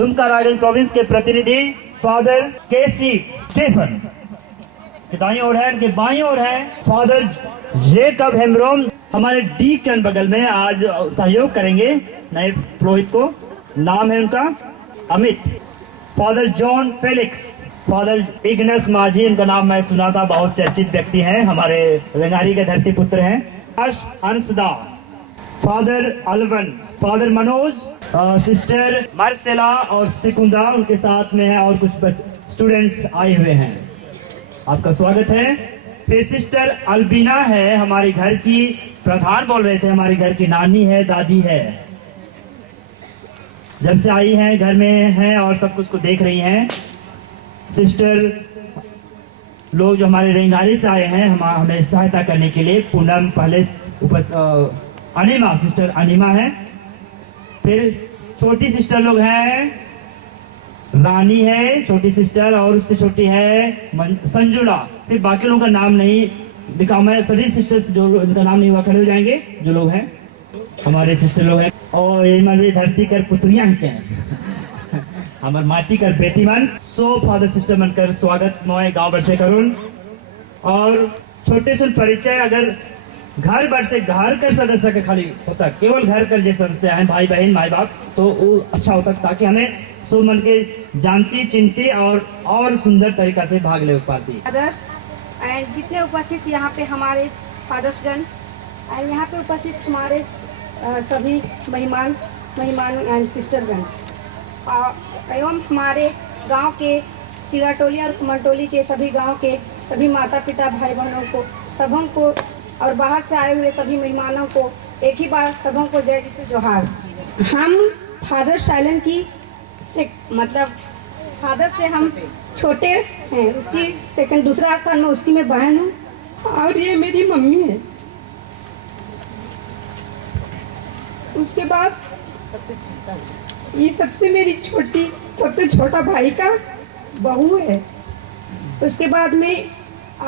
Dumka Raiganj province के प्रतिनिधि father केसी Stephen के दाईं ओर है, उनके बाईं ओर है फादर जेकब हेमरोम, हमारे डीकन बगल में आज सहयोग करेंगे नए पुरोहित को। नाम है उनका Amit. Father John Felix, father Ignis माझी, इनका नाम मैं सुना था, बहुत चर्चित व्यक्ति हैं, हमारे रंगारी के धरती पुत्र हैं। अंशदा, father अलवन, father Manoj, sister Marcela और सिकुंदा उनके साथ में है, और कुछ स्टूडेंट्स आए हुए हैं। आपका स्वागत है। फिर सिस्टर अल्बिना है, हमारे घर की प्रधान बोल रहे थे, हमारे घर की नानी है, दादी है, जब से आई हैं घर में हैं और सब कुछ को देख रही हैं। सिस्टर लोग जो हमारे रेंगारी से आए हैं हमें सहायता करने के लिए, पूनम पहले अनिमा, सिस्टर अनिमा है। फिर छोटी सिस्टर लोग हैं, रानी है छोटी सिस्टर, और उससे छोटी है संजुला। फिर बाकी लोगों का नाम नहीं दिखा, मैं सभी सिस्टर्स जो इनका नाम नहीं हुआ खड़े हो जाएंगे, जो लोग हैं हमारे सिस्टर लोग हैं। और ये हमारी धरती कर पुत्रियां हैं क्या हमारे माटी कर बेटी मन। सो फादर सिस्टर बनकर स्वागत मोय गांव बरसे करुण। और छोटे से परिचय, अगर घर भर से घर कर सदस्य का खाली होता, केवल घर कर जो सदस्य हैं, भाई बहन माई बाप, तो वो अच्छा होता, ताकि हमें सो मन के जानती चिंती और सुंदर तरीका से भाग ले पाती। एंड जितने उपस्थित यहाँ पे हमारे फादर्सगण एंड यहाँ पे उपस्थित हमारे सभी मेहमान एंड सिस्टरगण एवं हमारे गांव के चिराटोली और कुमरटोली के सभी गांव के सभी माता पिता भाई बहनों को सबों को और बाहर से आए हुए सभी मेहमानों को एक ही बार सबों को जय जी से जोहार। हम फादर साइलेंट की से मतलब फादर से हम छोटे हैं, उसकी सेकंड दूसरा स्थान में उसकी मैं बहन हूँ और ये मेरी मम्मी है। उसके बाद ये सबसे छोटा भाई का बहू है। उसके बाद में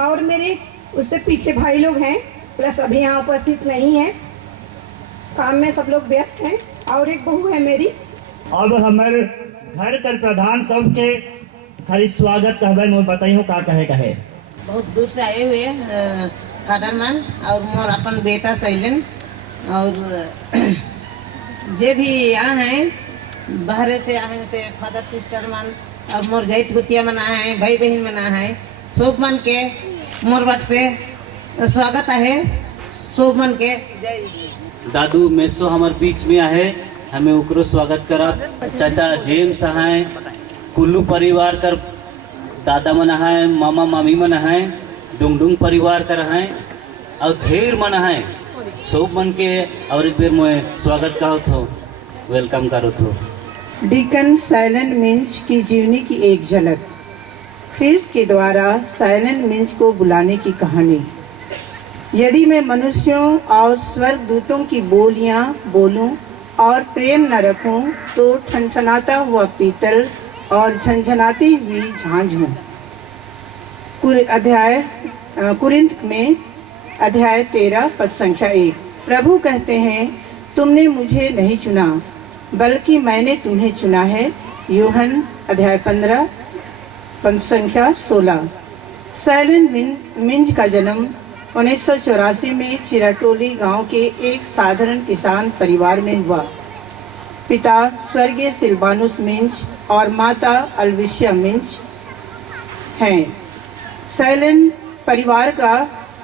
और मेरे उससे पीछे भाई लोग हैं, प्लस अभी यहाँ उपस्थित नहीं है, काम में सब लोग व्यस्त हैं और एक बहू है मेरी। अब हमारे घर कर प्रधान सबके खाली स्वागत कहबे मोर बताइयो का कहे बहुत दूर से आए हुए फादर मान और मोर अपन बेटा सैलन और जे भी यहाँ हैं बाहर से आए से फादर सिस्टर मान और मोर जैत गुतिया मना है भाई बहन मना है सब मन के मोर बट से स्वागत है सब मन के जय। दादू मेसो हमारे बीच में आहे, हमें उकरो स्वागत करा। चाचा जेम्स हैं, कुल्लू परिवार कर दादा मन हैं, मामा मामी मन हैं, डुंगडुंग परिवार कर हैं और ढेर मन हैं, सब मन के और एक बेर मैं स्वागत करो थो, वेलकम करो थो। डीकन साइलेंट मिंज की जीवनी की एक झलक। ख्रिस्त के द्वारा साइलेंट मिंज को बुलाने की कहानी। यदि मैं मनुष्यों और स्वर्ग दूतों की बोलियां बोलूं और प्रेम न रखूं तो ठनठनाता हुआ पीतल और झंझनाती हुई झांझ हूँ। कुरिन्थ में अध्याय 13 पद संख्या 1। प्रभु कहते हैं तुमने मुझे नहीं चुना बल्कि मैंने तुम्हें चुना है। यूहन अध्याय 15 पद संख्या 16। साइलेंट मिंज का जन्म 1984 में चिराटोली गांव के एक साधारण किसान परिवार में हुआ। पिता स्वर्गीय सिल्वानुस मिंज और माता अल्विशिया मिंज हैं। साइलेंट परिवार का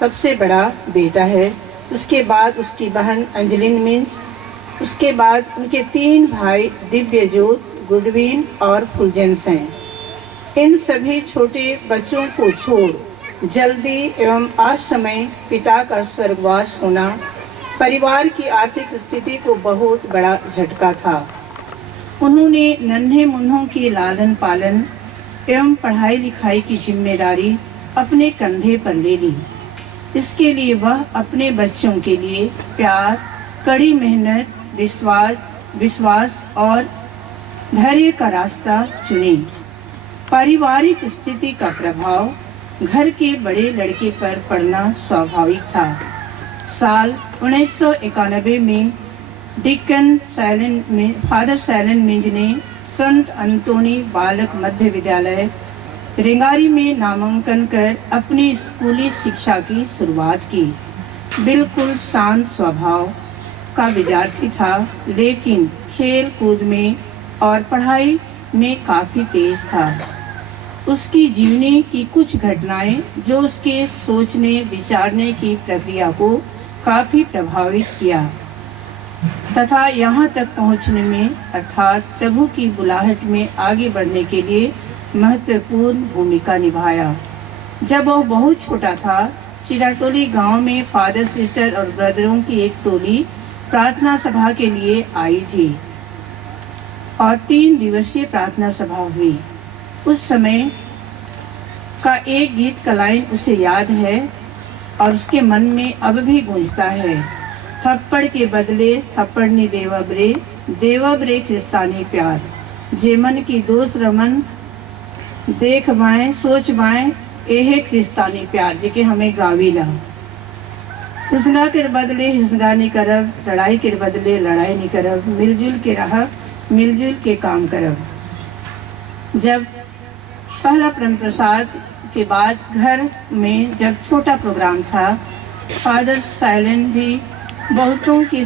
सबसे बड़ा बेटा है। उसके बाद उसकी बहन अंजलिन मिंज, उसके बाद उनके 3 भाई दिव्यजोत, गुडविन और फुलजेंस हैं। इन सभी छोटे बच्चों को छोड़ जल्दी एवं आज समय पिता का स्वर्गवास होना परिवार की आर्थिक स्थिति को बहुत बड़ा झटका था। उन्होंने नन्हे मुन्नों के लालन पालन एवं पढ़ाई लिखाई की जिम्मेदारी अपने कंधे पर ले ली। इसके लिए वह अपने बच्चों के लिए प्यार, कड़ी मेहनत, विश्वास और धैर्य का रास्ता चुने। पारिवारिक स्थिति का प्रभाव घर के बड़े लड़के पर पड़ना स्वाभाविक था। साल 1991 में फादर साइलेंट मिंज ने संत अंतोनी बालक मध्य विद्यालय रेंगारी में नामांकन कर अपनी स्कूली शिक्षा की शुरुआत की। बिल्कुल शांत स्वभाव का विद्यार्थी था, लेकिन खेल कूद में और पढ़ाई में काफी तेज था। उसकी जीवनी की कुछ घटनाएं जो उसके सोचने विचारने की प्रक्रिया को काफी प्रभावित किया तथा यहाँ तक पहुँचने में अर्थात प्रभु की बुलाहट में आगे बढ़ने के लिए महत्वपूर्ण भूमिका निभाया। जब वह बहुत छोटा था, चिराटोली गांव में फादर सिस्टर और ब्रदरों की एक टोली प्रार्थना सभा के लिए आई थी और 3 दिवसीय प्रार्थना सभा हुई। उस समय का एक गीत का लाइन उसे याद है और उसके मन में अब भी गूंजता है। थप्पड़ के बदले थप्पड़ नी देवबरे ख्रिस्तानी प्यार, जे मन की दोष रमन देख बाएं सोच बाएं एहे ख्रिस्तानी प्यार, जेके हमें गावीला। हिस्सा के बदले हिस्सा नहीं करब, लड़ाई के बदले लड़ाई नहीं करब, मिलजुल के रहब, मिलजुल के काम करब। जब पहला परम प्रसाद के बाद घर में जब छोटा प्रोग्राम था, फादर साइलेंट भी बहुतों की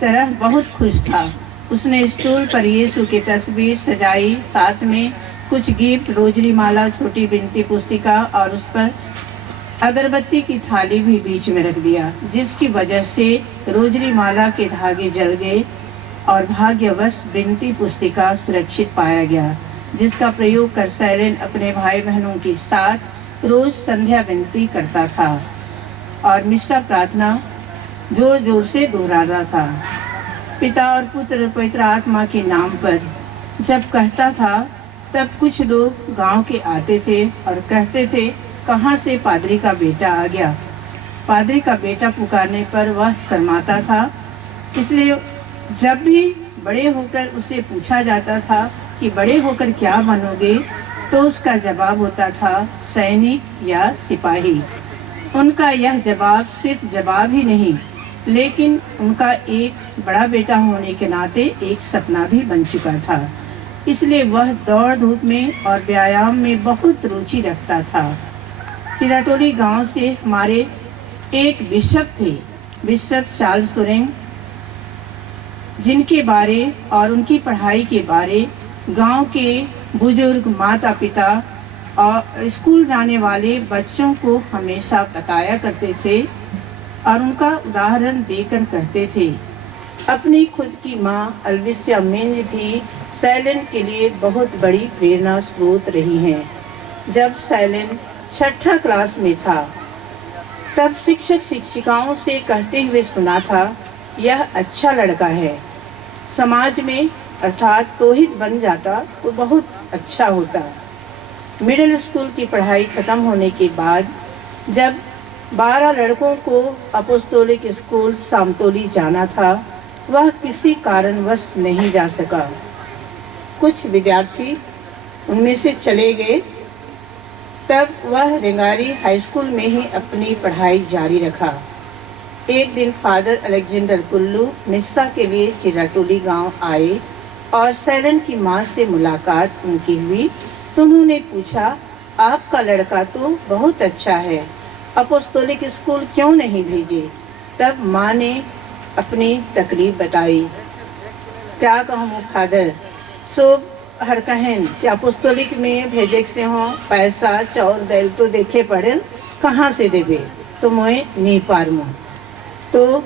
तरह बहुत खुश था। उसने स्टूल पर यीशु की तस्वीर सजाई, साथ में कुछ गिफ्ट, रोजरी माला, छोटी बिनती पुस्तिका और उस पर अगरबत्ती की थाली भी बीच में रख दिया, जिसकी वजह से रोजरी माला के धागे जल गए और भाग्यवश बिनती पुस्तिका सुरक्षित पाया गया। जिसका प्रयोग कर सैलेन अपने भाई बहनों के साथ रोज संध्या विनती करता था और मिश्रा प्रार्थना जोर जोर से दोहराता था। पिता और पुत्र पवित्र आत्मा के नाम पर जब कहता था तब कुछ लोग गांव के आते थे और कहते थे, कहाँ से पादरी का बेटा आ गया। पादरी का बेटा पुकारने पर वह शर्माता था, इसलिए जब भी बड़े होकर उसे पूछा जाता था कि बड़े होकर क्या बनोगे, तो उसका जवाब होता था सैनिक या सिपाही। उनका यह जवाब सिर्फ जवाब ही नहीं, लेकिन उनका एक बड़ा बेटा होने के नाते एक सपना भी बन चुका था। इसलिए वह दौड़ धूप में और व्यायाम में बहुत रुचि रखता था। चिराटोली गांव से हमारे एक बिशप थे, बिशप चार्ल्स सुरेंग, जिनके बारे और उनकी पढ़ाई के बारे गांव के बुजुर्ग माता पिता और स्कूल जाने वाले बच्चों को हमेशा बताया करते थे और उनका उदाहरण देकर कहते थे। अपनी खुद की माँ अल्विसिया मिंज भी सैलेन के लिए बहुत बड़ी प्रेरणा स्रोत रही हैं। जब सैलेन 6ठी क्लास में था तब शिक्षक शिक्षिकाओं से कहते हुए सुना था, यह अच्छा लड़का है, समाज में अर्थात पुरोहित बन जाता तो बहुत अच्छा होता। मिडिल स्कूल की पढ़ाई खत्म होने के बाद जब 12 लड़कों को अपोस्तोलिक स्कूल सामतोली जाना था, वह किसी कारणवश नहीं जा सका। कुछ विद्यार्थी उनमें से चले गए, तब वह रेंगारी हाई स्कूल में ही अपनी पढ़ाई जारी रखा। एक दिन फादर अलेक्जेंडर कुल्लू मिस्सा के लिए चिराटोली गांव आए और सैलेन की माँ से मुलाकात उनकी हुई, तो उन्होंने पूछा, आपका लड़का तो बहुत अच्छा है, अपोस्तोलिक स्कूल क्यों नहीं भेजे। तब माँ ने अपनी तकलीफ बताई। क्या कहूँ फादर, सो हर कहन कि अपोस्तोलिक में भेजे से हो पैसा चाउर दाल तो देखे पड़े, कहाँ से देवे, तो मैं नहीं पारूँ। तो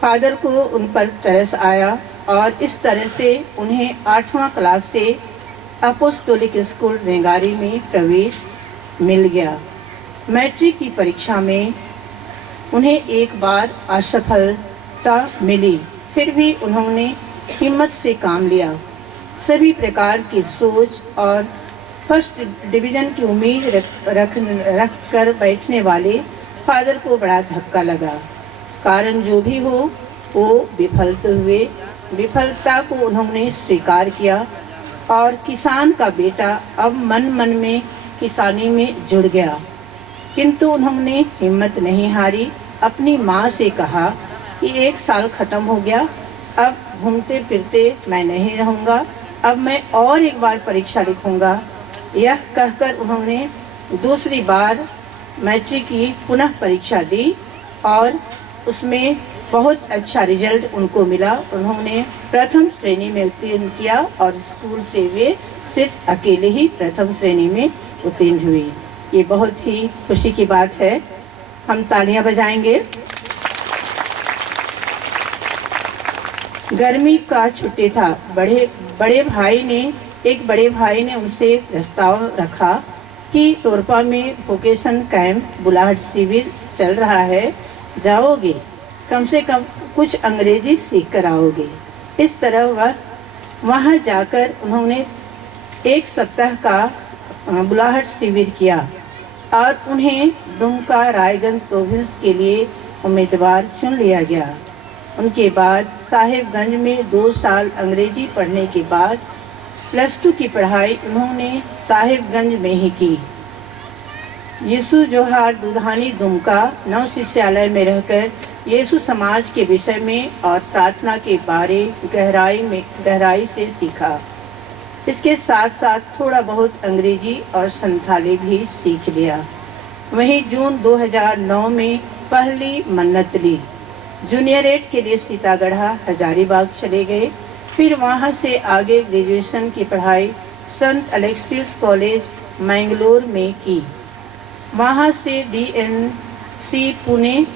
फादर को उन पर तरस आया और इस तरह से उन्हें 8वां क्लास से अपोस्तोलिक स्कूल रेंगारी में प्रवेश मिल गया। मैट्रिक की परीक्षा में उन्हें एक बार असफलता मिली, फिर भी उन्होंने हिम्मत से काम लिया। सभी प्रकार की सोच और फर्स्ट डिवीज़न की उम्मीद रख कर बैठने वाले फादर को बड़ा धक्का लगा। कारण जो भी हो वो विफलते हुए विफलता को उन्होंने स्वीकार किया और किसान का बेटा अब मन मन में किसानी में जुड़ गया। किंतु उन्होंने हिम्मत नहीं हारी। अपनी माँ से कहा कि 1 साल खत्म हो गया, अब घूमते फिरते मैं नहीं रहूँगा, अब मैं और एक बार परीक्षा लिखूँगा। यह कहकर उन्होंने दूसरी बार मैट्रिक की पुनः परीक्षा दी और उसमें बहुत अच्छा रिजल्ट उनको मिला। उन्होंने प्रथम श्रेणी में उत्तीर्ण किया और स्कूल से वे सिर्फ अकेले ही प्रथम श्रेणी में उत्तीर्ण हुए। ये बहुत ही खुशी की बात है, हम तालियां बजाएंगे। गर्मी का छुट्टी था। बड़े भाई ने उनसे प्रस्ताव रखा कि तोरपा में वोकेशन कैंप बुलाहट शिविर चल रहा है, जाओगे, कम से कम कुछ अंग्रेजी सीख कर आओगे। इस तरह वह वहाँ जाकर उन्होंने 1 सप्ताह का बुलाहट शिविर किया और उन्हें दुमका रायगंज प्रोविंस के लिए उम्मीदवार चुन लिया गया। उनके बाद साहिबगंज में 2 साल अंग्रेजी पढ़ने के बाद +2 की पढ़ाई उन्होंने साहिबगंज में ही की। यीशु जोहार दुधानी दुमका नव शिष्यालय में रहकर यीशु समाज के विषय में और प्रार्थना के बारे गहराई से सीखा। इसके साथ साथ थोड़ा बहुत अंग्रेजी और संथाली भी सीख लिया। वहीं जून 2009 में पहली मन्नत ली। जूनियरेट के लिए सीतागढ़ा हजारीबाग चले गए। फिर वहां से आगे ग्रेजुएशन की पढ़ाई संत अलेक्सियस कॉलेज मैंगलोर में की। वहां से DNC पुणे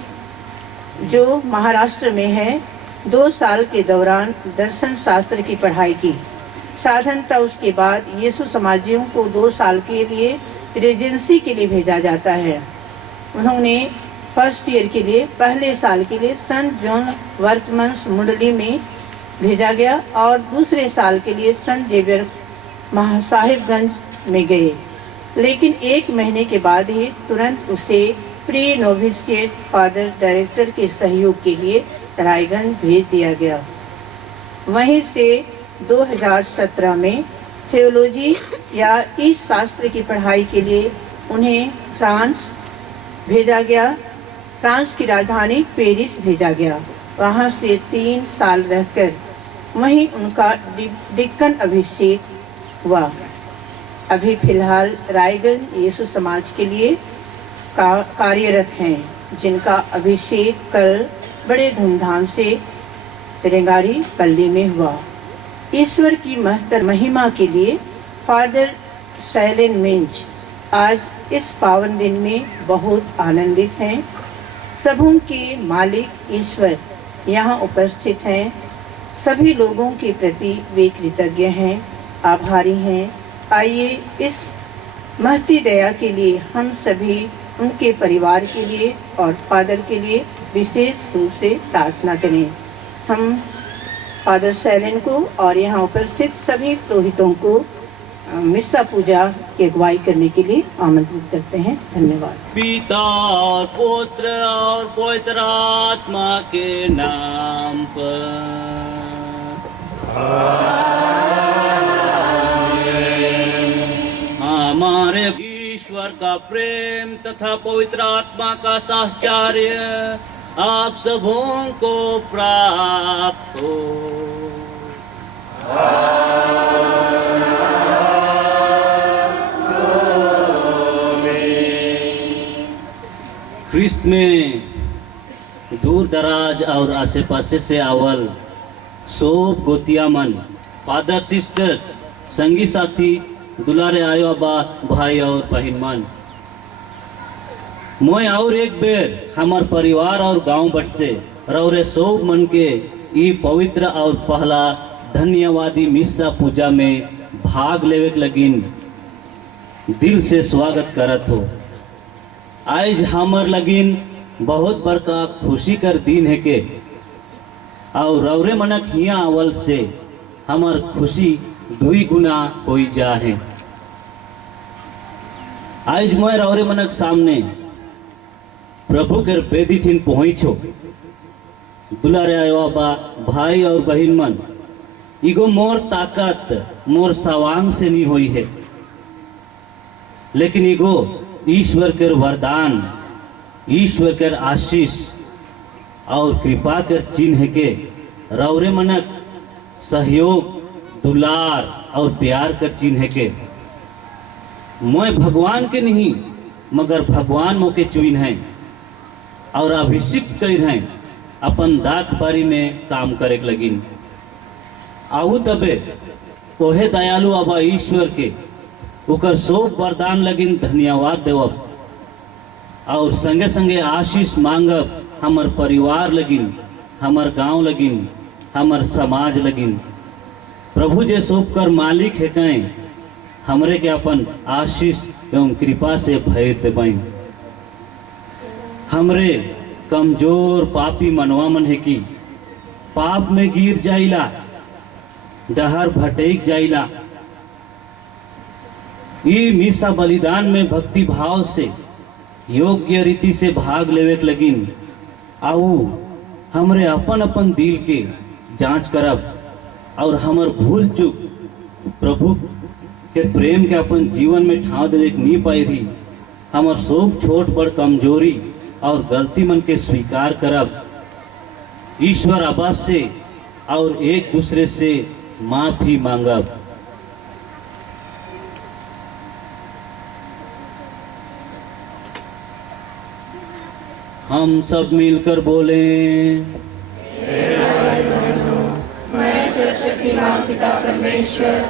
जो महाराष्ट्र में है 2 साल के दौरान दर्शन शास्त्र की पढ़ाई की। साधारणतः उसके बाद यीशु समाजियों को 2 साल के लिए रेजेंसी के लिए भेजा जाता है। उन्होंने फर्स्ट ईयर के लिए, पहले साल के लिए संत जॉन वर्कमंस मुंडली में भेजा गया और दूसरे साल के लिए संत जेवियर महासाहिबगंज में गए। लेकिन 1 महीने के बाद ही तुरंत उसे प्री नोविशिएट फादर डायरेक्टर के सहयोग के लिए रायगंज भेज दिया गया। वहीं से 2017 में थियोलॉजी या इस शास्त्र की पढ़ाई के लिए उन्हें फ्रांस भेजा गया। फ्रांस की राजधानी पेरिस भेजा गया। वहां से 3 साल रहकर वहीं उनका डिक्कन अभिषेक हुआ। अभी फिलहाल रायगंज यीशु समाज के लिए कार्यरत हैं, जिनका अभिषेक कल बड़े धूमधाम से रेंगारी पल्ली में हुआ। ईश्वर की महत्तर महिमा के लिए फादर सैलेन मिंज आज इस पावन दिन में बहुत आनंदित हैं। सबों के मालिक ईश्वर यहाँ उपस्थित हैं। सभी लोगों के प्रति वे कृतज्ञ हैं, आभारी हैं। आइए इस महती दया के लिए हम सभी उनके परिवार के लिए और फादर के लिए विशेष रूप से प्रार्थना करें। हम फादर सैलेन को और यहाँ उपस्थित सभी पुरोहितों को मिस्सा पूजा की अगुवाई करने के लिए आमंत्रित करते हैं। धन्यवाद। पिता और पुत्र और पवित्र आत्मा के नाम पर हमारे ईश्वर का प्रेम तथा पवित्र आत्मा का साहचर्य आप सबों को प्राप्त हो। ख्रिस्त में दूर दराज और आसे पासे से आवल सोब गोतिया मन, फादर सिस्टर्स, संगी साथी, दुलारे आयो बा भाई और बहन मन, मोय और एक बेर हमार परिवार और गांव बट से रौरे सोब मन के ई पवित्र और पहला धन्यवादी मिस्सा पूजा में भाग लेवे के लगिन दिल से स्वागत करत हो। आज हमार लगिन बहुत बड़का खुशी कर दिन है के और रौरे मनक हिया अवल से हमार खुशी 2 गुना हो जा है। आज मैं रौरे मनक सामने प्रभु के बेदी ठिन पहुँचो। दुलारे आयो बा भाई और बहन मन, इगो मोर ताकत मोर सवांग से नहीं हुई है, लेकिन इगो ईश्वर के वरदान, ईश्वर के आशीष और कृपा के चिन्ह के रौरे मनक सहयोग, दुलार और प्यार कर चिन्ह के मैं भगवान के नहीं मगर भगवान मोके चुन है और अभिषिक्त कर हैं अपन दाख बारी में काम करे लगिन। आऊ तबे ओहे दयालु अबा ईश्वर के उकर सोब वरदान लगिन धन्यवाद देवब और संगे संगे आशीष मांगब हमर परिवार लगिन, हमर गांव लगिन, हमर समाज लगिन। प्रभु जे सोब कर मालिक है कहें हमरे के अपन आशीष एवं कृपा से भय देबई। हमरे कमजोर पापी मनवा मन है कि पाप में गिर जाइला, डहर भटेक जाइला। ये मिसा बलिदान में भक्ति भाव से योग्य रीति से भाग लेवे के लगिन। आऊ हमरे अपन अपन दिल के जांच करब और हमर भूल चूक प्रभु के प्रेम के अपन जीवन में ठाव देवे के नहीं पाई रही। हमर शोक छोट बड़ कमजोरी और गलती मन के स्वीकार करब, ईश्वर आवाज से और एक दूसरे से माफी मांगब। हम सब मिलकर बोले, मैं सर्वशक्तिमान पिता परमेश्वर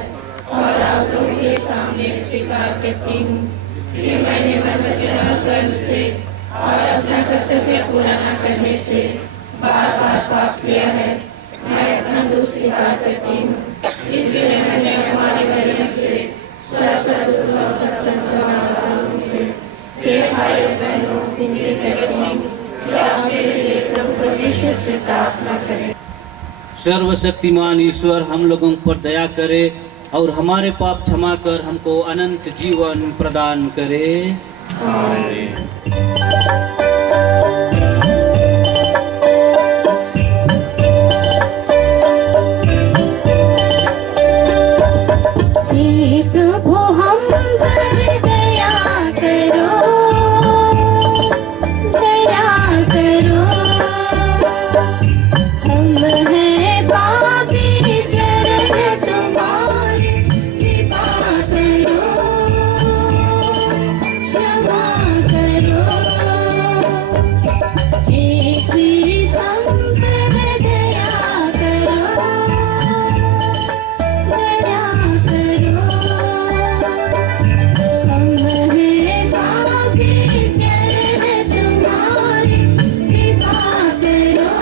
और आप लोगों के सामने स्वीकार करती हूँ कि मैंने मन वचन और कर्म से और अपना कर्तव्य पूरा न करने से बार बार पाप किया है। मैं अपना दोष स्वीकार करती हूँ, इसलिए मैंने ससुर और सत्संग से हे भाई बहनों विनती करती हूँ कि आप मेरे लिए प्रभु परमेश्वर से प्रार्थना करें। सर्वशक्तिमान ईश्वर हम लोगों पर दया करे और हमारे पाप क्षमा कर हमको अनंत जीवन प्रदान करे। आमीन। हे प्रभु हम पर दया करो, दया करो। हम हैं पापी चरण तुम्हारे, कृपा करो, क्षमा करो। हे क्रिस्त हम पर दया करो, दया करो। हम हैं पापी चरण तुम्हारे, कृपा करो,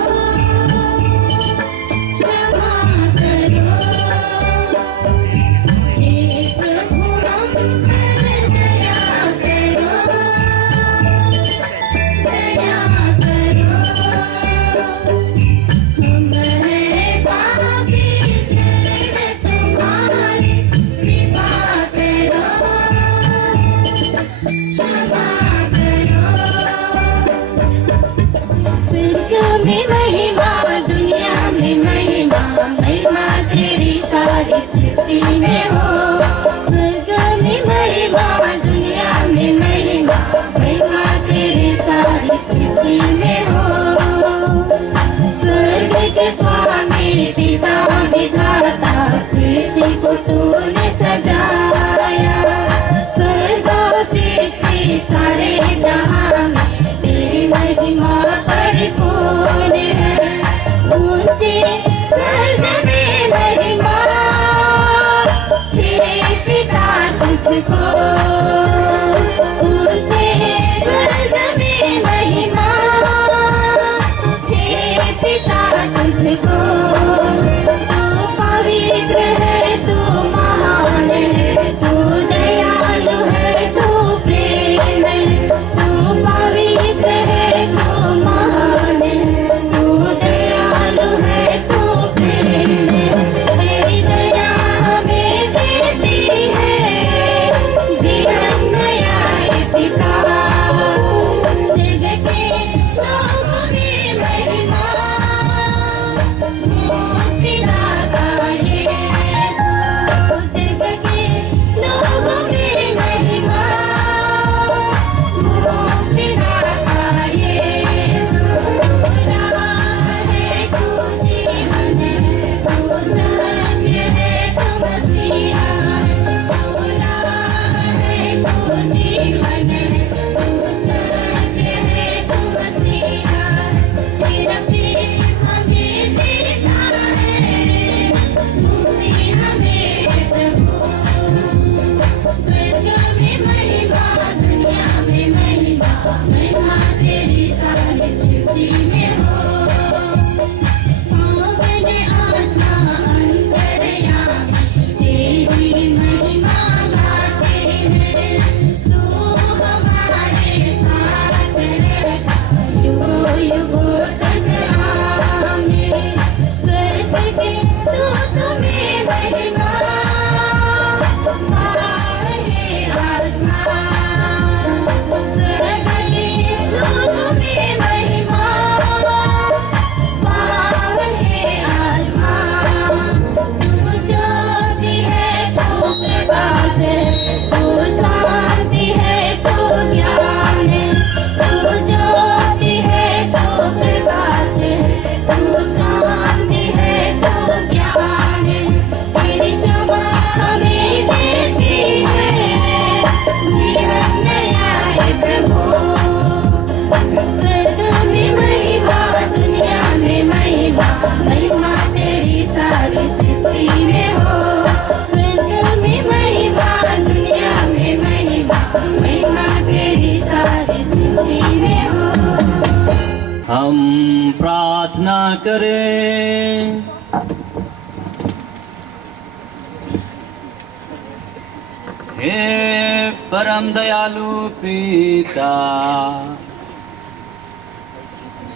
क्षमा करो। हे प्रभु हम पर दया करो, दया करो। हम हैं पापी चरण तुम्हारे, कृपा करो, क्षमा करो। स्वर्ग में महिमा, दुनिया में महिमा, महिमा तेरी सारी सृष्टि में हो। स्वर्ग में महिमा, दुनिया में महिमा, महिमा तेरी सारी सृष्टि में हो। स्वर्ग के स्वामी पिता विधाता, सृष्टि को तूने सजाया। स्वर्ग और पृथ्वी सारे जहां में तेरी महिमा परिपूर्ण है। ऊंचे स्वर्ग में महिमा, हे पिता तुझको। ऊंचे स्वर्ग में महिमा, हे पिता तुझको। तू पवित्र है, तू महान है, तू दयालु है, तू प्रेम है। तू पवित्र है, तू महान है, तू दयालु है, तू प्रेम है। तेरी दया हमें देती है जीवन नया है पिता। जग के लोगों में महिमा, मुक्तिदाता यीशु। जग के लोगों में महिमा, मुक्तिदाता यीशु। राह है तू जीवन है, तू सत्य है, तू मसीहा है। तू राह है, तू जीवन है, तू सत्य है, तू मसीहा है। तेरा प्रेम हमें देता है, मुक्ति हमें प्रभु। स्वर्ग में महिमा, दुनिया में महिमा, महिमा तेरी सारी सृष्टि में हो। पावन आत्मा अंतर्यामी, तेरी महिमा गाते हैं। तू हमारे साथ रहता, युगों युगों तक आमीन। स्वर्ग के दूतों में महिमा, पावन है आत्मा। स्वर्ग के दूतों में महिमा, पावन है आत्मा। तू ज्योति है, तू प्रकाश है, तू शांति है, तू ज्ञान है। तू ज्योति है, तू प्रकाश है, तू शांति है, तू ज्ञान है। तेरी क्षमा हमें देती है, जीवन नया है प्रभु। स्वर्ग में महिमा, दुनिया में महिमा, महिमा तेरी सारी सृष्टि में हो। स्वर्ग में महिमा, दुनिया में महिमा, महिमा तेरी सारी सृष्टि में हो। हम प्रार्थना करें। हे परम दयालु पिता,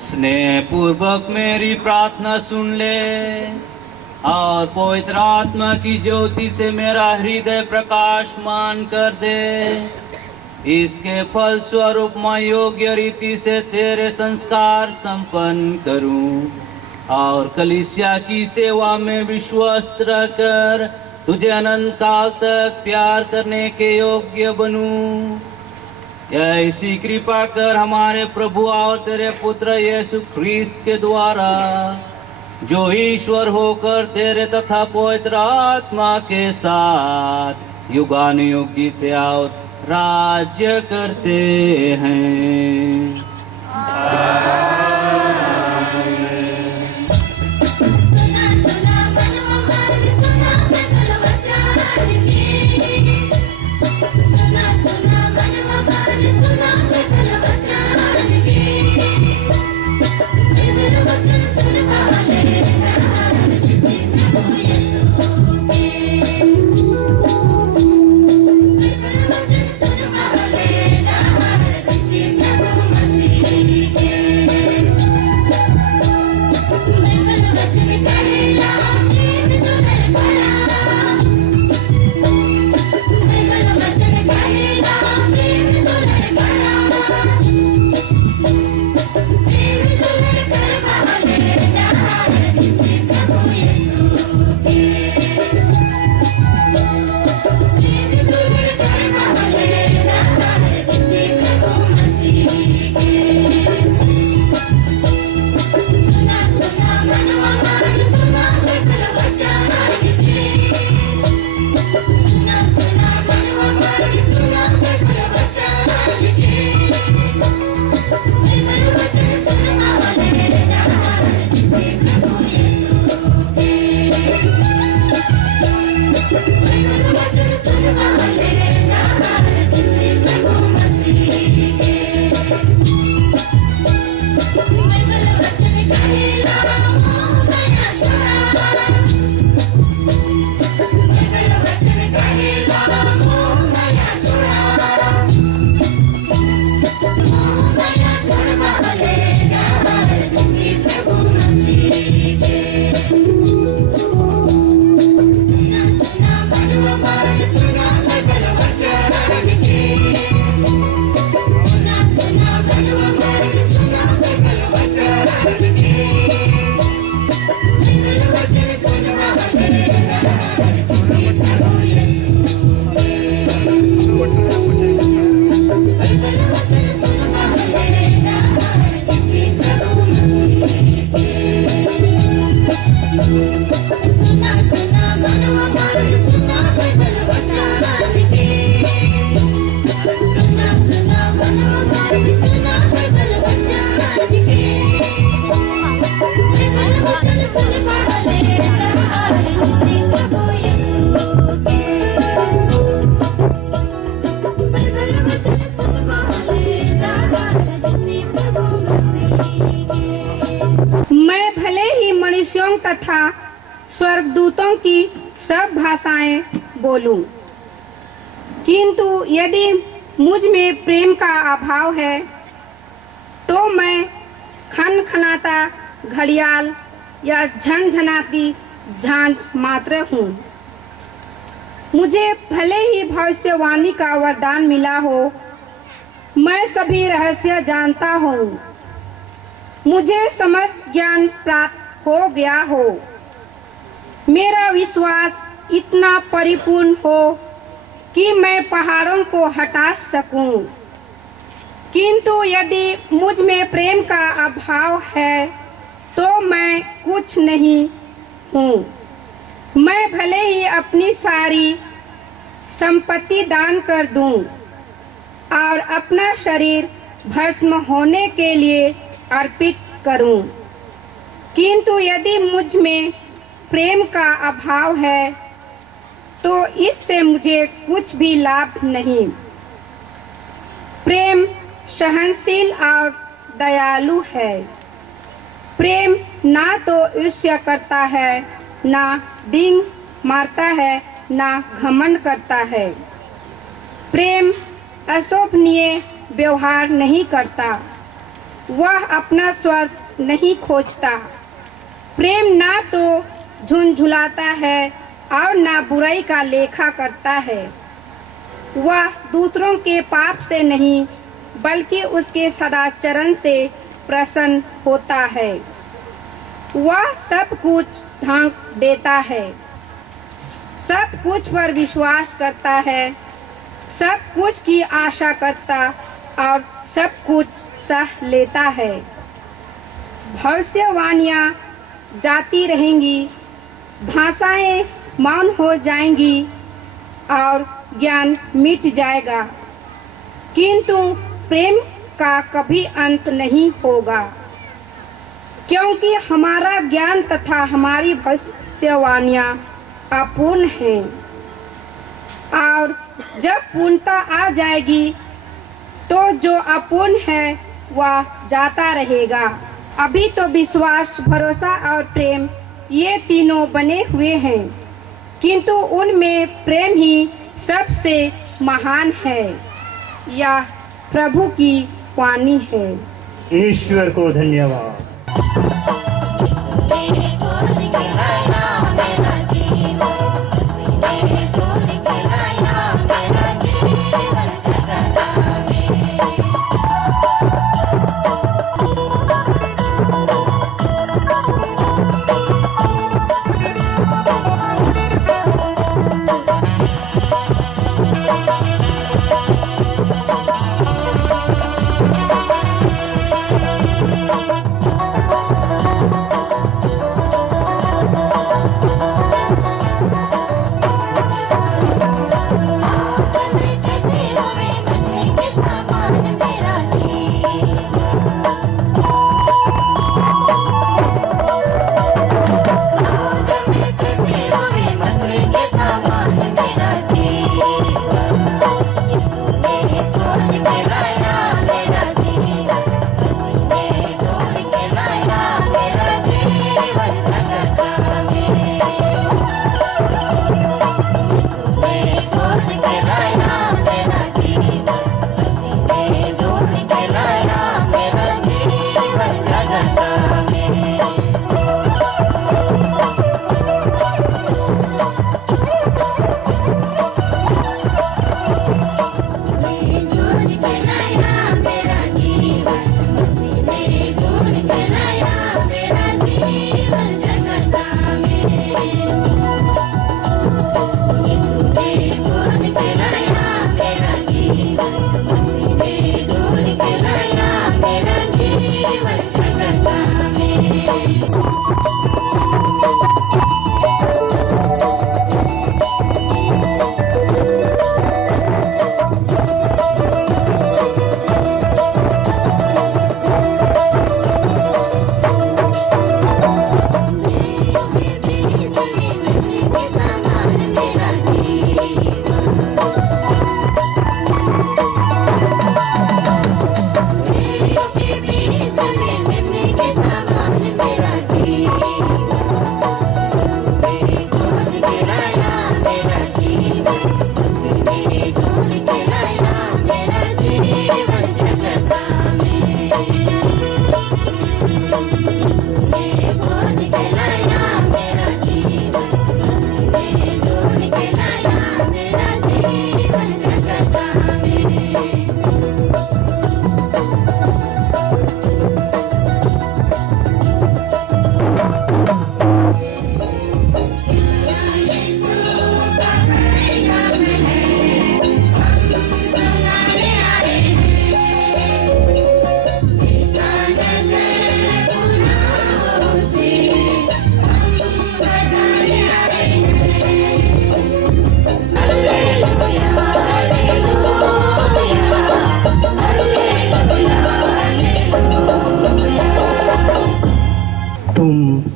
स्नेह पूर्वक मेरी प्रार्थना सुन ले और पवित्र आत्मा की ज्योति से मेरा हृदय प्रकाशमान कर दे। इसके फल स्वरूप मैं योग्य रीति से तेरे संस्कार संपन्न करूं और कलीसिया की सेवा में विश्वस्त रहकर तुझे अनंत काल तक प्यार करने के योग्य बनूं। ऐसी कृपा कर हमारे प्रभु और तेरे पुत्र यीशु ख्रीस्त के द्वारा, जो ईश्वर होकर तेरे तथा पवित्र आत्मा के साथ युगानुयुग जीते और राज्य करते हैं। तथा स्वर्गदूतों की सब भाषाएं बोलूं, किंतु यदि मुझ में प्रेम का अभाव है तो मैं खनखनाता घड़ियाल या झनझनाती झांझ मात्र हूँ। मुझे भले ही भविष्यवाणी का वरदान मिला हो, मैं सभी रहस्य जानता हूँ, मुझे समस्त ज्ञान प्राप्त हो गया हो, मेरा विश्वास इतना परिपूर्ण हो कि मैं पहाड़ों को हटा सकूं। किंतु यदि मुझ में प्रेम का अभाव है तो मैं कुछ नहीं हूँ। मैं भले ही अपनी सारी संपत्ति दान कर दूं और अपना शरीर भस्म होने के लिए अर्पित करूं, किंतु यदि मुझ में प्रेम का अभाव है तो इससे मुझे कुछ भी लाभ नहीं। प्रेम सहनशील और दयालु है। प्रेम ना तो ईर्ष्या करता है, ना डींग मारता है, ना घमंड करता है। प्रेम अशोभनीय व्यवहार नहीं करता, वह अपना स्वार्थ नहीं खोजता। प्रेम ना तो झुंझुलाता है और ना बुराई का लेखा करता है। वह दूसरों के पाप से नहीं बल्कि उसके सदाचरण से प्रसन्न होता है। वह सब कुछ ढांक देता है, सब कुछ पर विश्वास करता है, सब कुछ की आशा करता और सब कुछ सह लेता है। भविष्यवाणियाँ जाती रहेंगी, भाषाएं मौन हो जाएंगी और ज्ञान मिट जाएगा, किंतु प्रेम का कभी अंत नहीं होगा, क्योंकि हमारा ज्ञान तथा हमारी भविष्यवाणियाँ अपूर्ण हैं। और जब पूर्णता आ जाएगी तो जो अपूर्ण है वह जाता रहेगा। अभी तो विश्वास, भरोसा और प्रेम ये तीनों बने हुए हैं, किंतु उनमें प्रेम ही सबसे महान है। यह प्रभु की वाणी है। ईश्वर को धन्यवाद।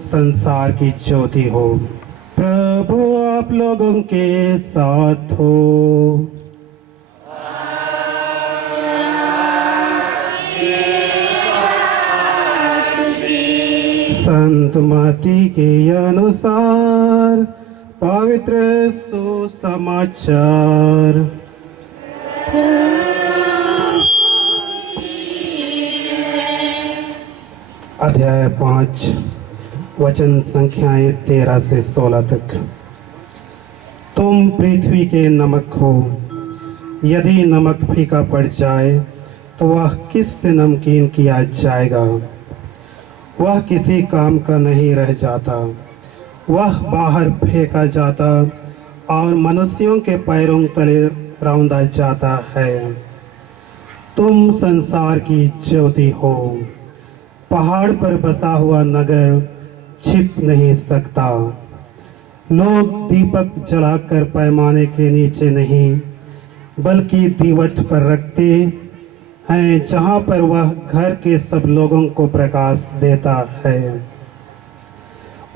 संसार की ज्योति हो। प्रभु आप लोगों के साथ हो। संत मत्ती के अनुसार पवित्र सुसमाचार। अध्याय 5 वचन संख्याएं 13 से 16 तक। तुम पृथ्वी के नमक हो। यदि नमक फीका पड़ जाए तो वह किससे नमकीन किया जाएगा? वह किसी काम का नहीं रह जाता, वह बाहर फेंका जाता और मनुष्यों के पैरों तले रौंदा जाता है। तुम संसार की ज्योति हो। पहाड़ पर बसा हुआ नगर छिप नहीं सकता। लोग दीपक जलाकर पैमाने के नीचे नहीं बल्कि दीवट पर रखते हैं, जहां पर वह घर के सब लोगों को प्रकाश देता है।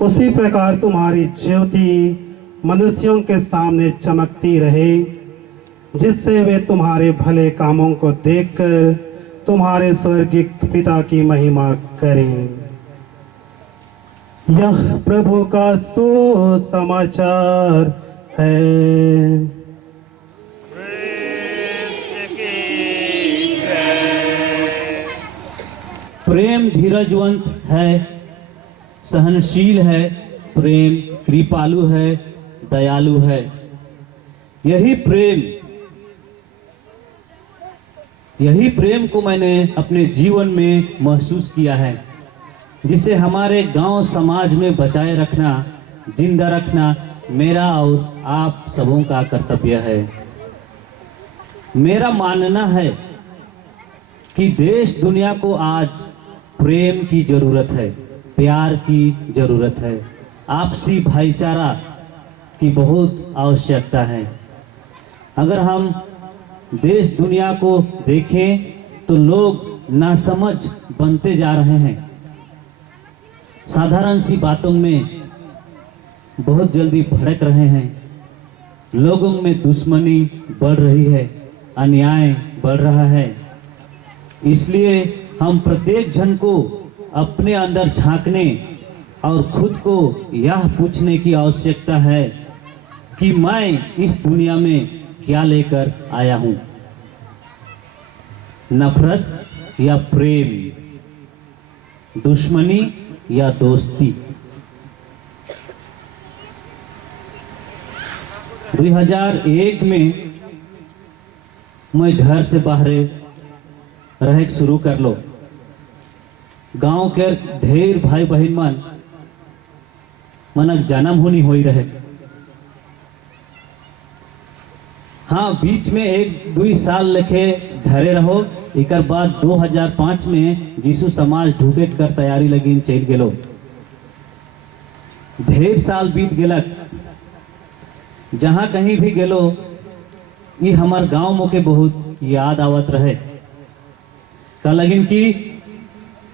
उसी प्रकार तुम्हारी ज्योति मनुष्यों के सामने चमकती रहे, जिससे वे तुम्हारे भले कामों को देखकर तुम्हारे स्वर्गीय पिता की महिमा करें। यह प्रभु का सुसमाचार है। प्रेम धीरजवंत है, सहनशील है, प्रेम कृपालु है, दयालु है। यही प्रेम को मैंने अपने जीवन में महसूस किया है, जिसे हमारे गांव समाज में बचाए रखना, जिंदा रखना मेरा और आप सबों का कर्तव्य है। मेरा मानना है कि देश दुनिया को आज प्रेम की जरूरत है, प्यार की जरूरत है, आपसी भाईचारा की बहुत आवश्यकता है। अगर हम देश दुनिया को देखें तो लोग नासमझ बनते जा रहे हैं। साधारण सी बातों में बहुत जल्दी भड़क रहे हैं। लोगों में दुश्मनी बढ़ रही है, अन्याय बढ़ रहा है। इसलिए हम प्रत्येक जन को अपने अंदर झांकने और खुद को यह पूछने की आवश्यकता है कि मैं इस दुनिया में क्या लेकर आया हूं? नफरत या प्रेम, दुश्मनी या दोस्ती। 2001 में मैं घर से बाहर रह शुरू कर लो। गांव के ढेर भाई बहन मनक जन्म होनी हो रहे। हाँ, बीच में 1-2 साल लेके घरे रहो। एक बाद 2005 में जीसु समाज ढूंढे कर तैयारी लगी चल गेलो। ढेर साल बीत गेलक। जहां कहीं भी गेलो ये हमार गांव मोके बहुत याद आवत रहे। का लगिन कि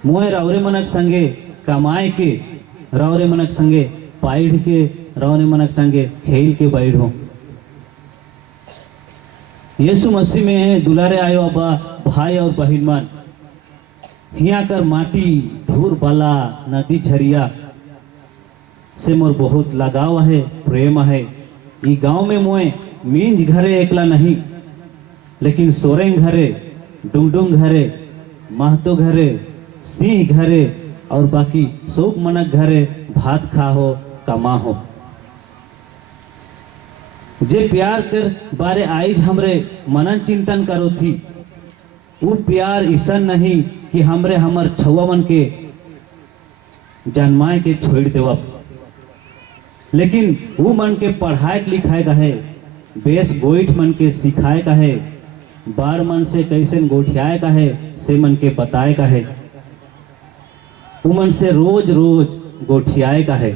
मोए रौरे मनक संगे कमाए के, रौरे मनक संगे पाइढ़ के, रौरे मनक संगे खेल के बैठ हो। यीशु मसीह में दुलारे आयो अबा भाई और बहिन मन, हिया कर माटी धूर बाला नदी झरिया से मोर बहुत लगाव है, प्रेम है। ये गांव में मोए मींज घरे एकला नहीं, लेकिन सोरेंग घरे, डुंगडुंग घरे, महतो घरे, सिंह घरे और बाकी सब मनक घरे भात खा हो, कमा हो। जे प्यार कर बारे आइज हमरे मनन चिंतन करो थी, वो प्यार ईसन नहीं कि हमरे हमर छुआ मन के जन्माए के छोड़ देवब, लेकिन वो मन के पढ़ाए लिखाए का है, बेस गोइठ मन के सिखाए का है, बार मन से कैसे गोठियाए का है से मन के बताए का है, वो मन से रोज रोज गोठियाए का है।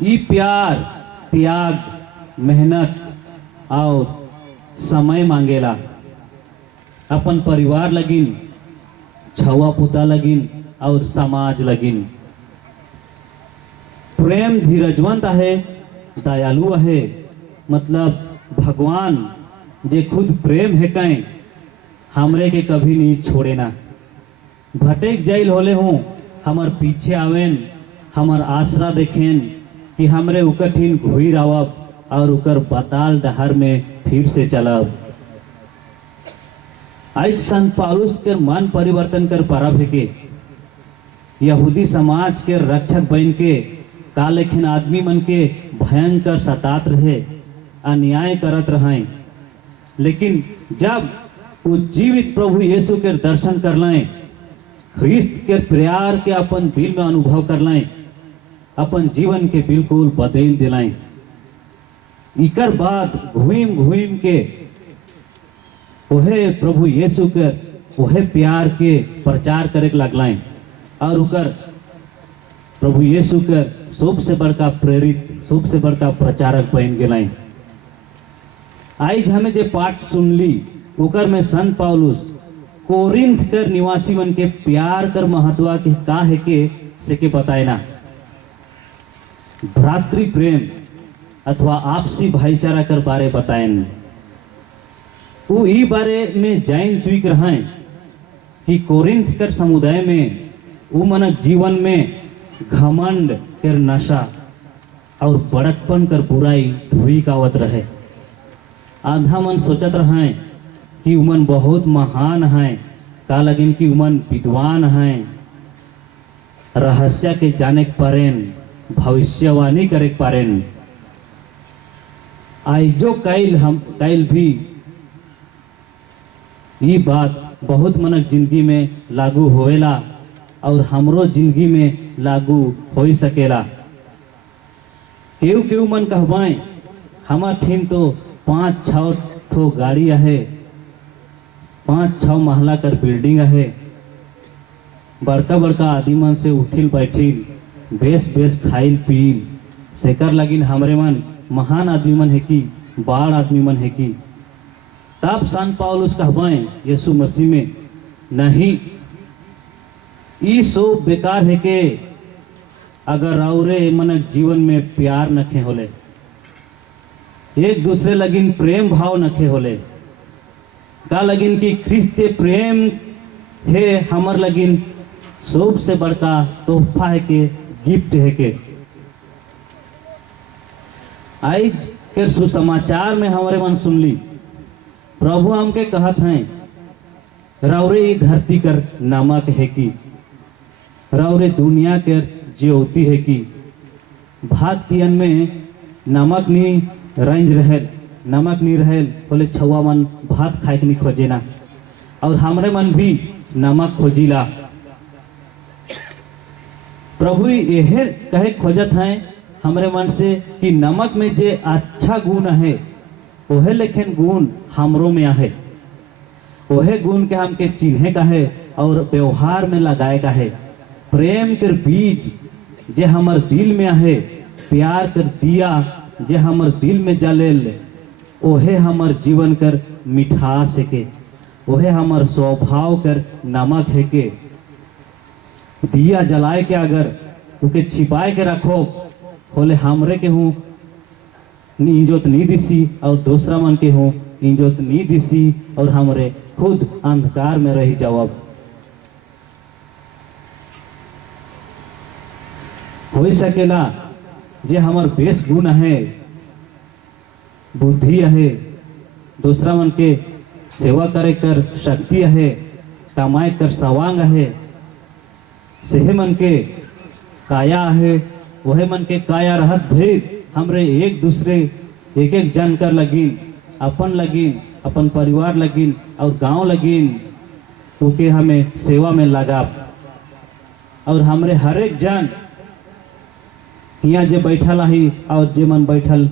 ये प्यार त्याग, मेहनत और समय मांगेला। अपन परिवार लगिन, छुआ पुता लगिन और समाज लगिन। प्रेम धीरजवंत है, दयालु है। मतलब भगवान जे खुद प्रेम है कहीं हमरे के कभी नहीं छोड़े ना। भटेक जाइल होले हूँ, हमर पीछे आवेन, हमर आसरा देखेन कि हमरे उकठिन घुईर आवब और उकर बताल डहर में फिर से चलब। आज संत पौलुस के मन परिवर्तन कर परब है के यहूदी समाज के रक्षक बन के का लेकिन आदमी मन के भयंकर सतात रहे, अन्याय करत रहे। लेकिन जब वो जीवित प्रभु यीशु के दर्शन कर लें, ख्रिस्त के प्यार के अपन दिल में अनुभव कर लें, अपन जीवन के बिल्कुल बदल दिलाएं। इकर बाद घूम घूम के ओहे प्रभु यीशु के ओहे प्यार के प्रचार करे लगलाएं और उकर प्रभु यीशु के सबसे बड़का प्रेरित, सबसे बड़का प्रचारक बन गए। आज हमें जो पाठ सुनली ओकर में संत पौलुस कोरिन्थ कर निवासी मन के प्यार कर महत्व के का है के से के बताए ना। भ्रातृ प्रेम अथवा आपसी भाईचारा कर बारे बताएं। वो ई बारे में जान चुक रहे कि कोरिन्थ कर समुदाय में वो मनक जीवन में घमंड कर नशा और बड़कपन कर बुराई धुई कावत रहे। आधा मन सोचत रहे कि उमन बहुत महान हैं, का लगिन कि उमन विद्वान हैं, रहस्य के जाने पारेन, भविष्यवाणी करे पारेन। आई जो कैल भी ये बात बहुत मनक जिंदगी में लागू होएला और हमरो जिंदगी में लागू हो सकेला। केहू केहू मन कहवाएं हमार ठीन तो 5-6 ठो गाड़ी है, 5-6 महला कर बिल्डिंग है, बड़का बड़का आदमी मन से उठिल बैठिल, बेस बेस खाइल पील, सेकर लगिन हमरे मन महान आदमी मन है कि बाढ़ आदमी मन है कि। तब संत पौलुस कहवाएं यीशु मसीह में नहीं, ई सब बेकार है के अगर औरे मनक जीवन में प्यार नखे होले, एक दूसरे लगिन प्रेम भाव नखे होले, का लगिन की ख्रिस्त प्रेम है हमर लगिन सबसे बड़का तोहफा है के, गिफ्ट है के। आज के सुसमाचार में हमारे मन सुनली प्रभु हमके कहत हैं रौरे धरती कर नमक है कि, रौरे दुनिया के ज्योति है कि। भात पियन में नमक नहीं रंज रहे, नमक नहीं रहे बोले छुआ मन भात खाए के नहीं खोजे ना, और हमरे मन भी नमक खोजिला। प्रभु यह कहे खोजत हैं हमरे मन से कि नमक में जे अच्छा गुण है वह लेकिन गुण हमरों में आहे, वह गुण के हमके चिन्हे का है और व्यवहार में लगाए का है। प्रेम कर बीज जे हमर दिल में आहे, प्यार कर दिया जे हमर दिल में जलेल, ओहे हमर जीवन कर मिठास है के, ओहे हमर स्वभाव कर नमक है के। दिया जलाए के अगर उके छिपाए के रखो बोले हमरे के हूँ इंजोत नहीं दिसी और दूसरा मन के हूँ इंजोत नहीं दिसी और हमरे खुद अंधकार में रह जाओ। हो सकेला जे हमर बेस गुण है, बुद्धि है, दूसरा मन के सेवा करे कर शक्ति है, कमाए कर सवांग है, सेह मन के काया है, वह मन के काया रहत भेद हमरे एक दूसरे एक एक जन कर लगिन, अपन परिवार लगिन और गांव लगिन उके हमें सेवा में लगा। और हमरे हर एक जन यहाँ जे बैठल ही और जे मन बैठल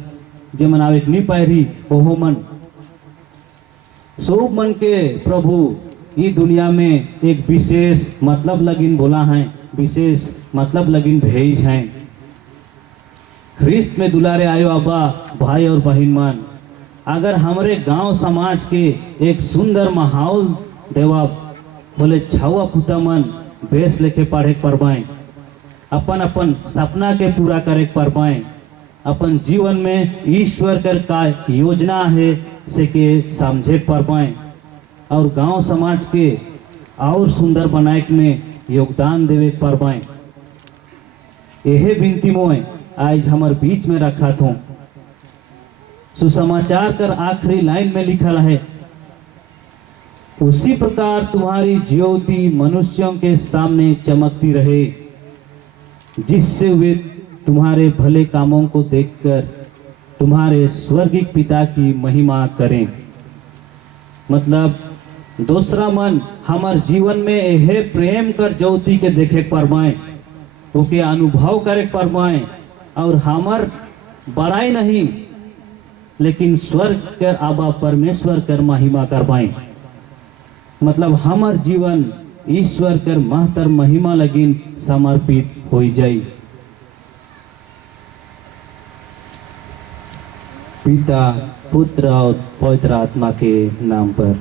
जे मन आवे नहीं पाए रही ओहो मन सब मन के प्रभु ये दुनिया में एक विशेष मतलब लगिन बोला है, विशेष मतलब लगिन भेज हैं। ख्रिस्त में दुलारे आयो अब्बा भाई और बहन मन, अगर हमारे गांव समाज के एक सुंदर माहौल देवा बोले छावा पुता मन बेस लेके पढ़े पर पाए, अपन अपन सपना के पूरा करे पर पाए, अपन जीवन में ईश्वर कर का योजना है से के समझे पर पाए और गांव समाज के और सुंदर बनाए में योगदान देवे पर पाए। यह विनती मोय आज हमारे बीच में रखा था। सुसमाचार कर आखिरी लाइन में लिखा है उसी प्रकार तुम्हारी ज्योति मनुष्यों के सामने चमकती रहे, जिससे वे तुम्हारे भले कामों को देखकर तुम्हारे स्वर्गीय पिता की महिमा करें। मतलब दूसरा मन हमार जीवन में यह प्रेम कर ज्योति के देखे परमाए, ओके अनुभव करे परमाए, और हमार बड़ाई नहीं लेकिन स्वर्ग कर आबा परमेश्वर कर महिमा कर पाए। मतलब हमार जीवन ईश्वर कर महतर महिमा लगिन समर्पित हो जाए। पिता, पुत्र और पवित्र आत्मा के नाम पर।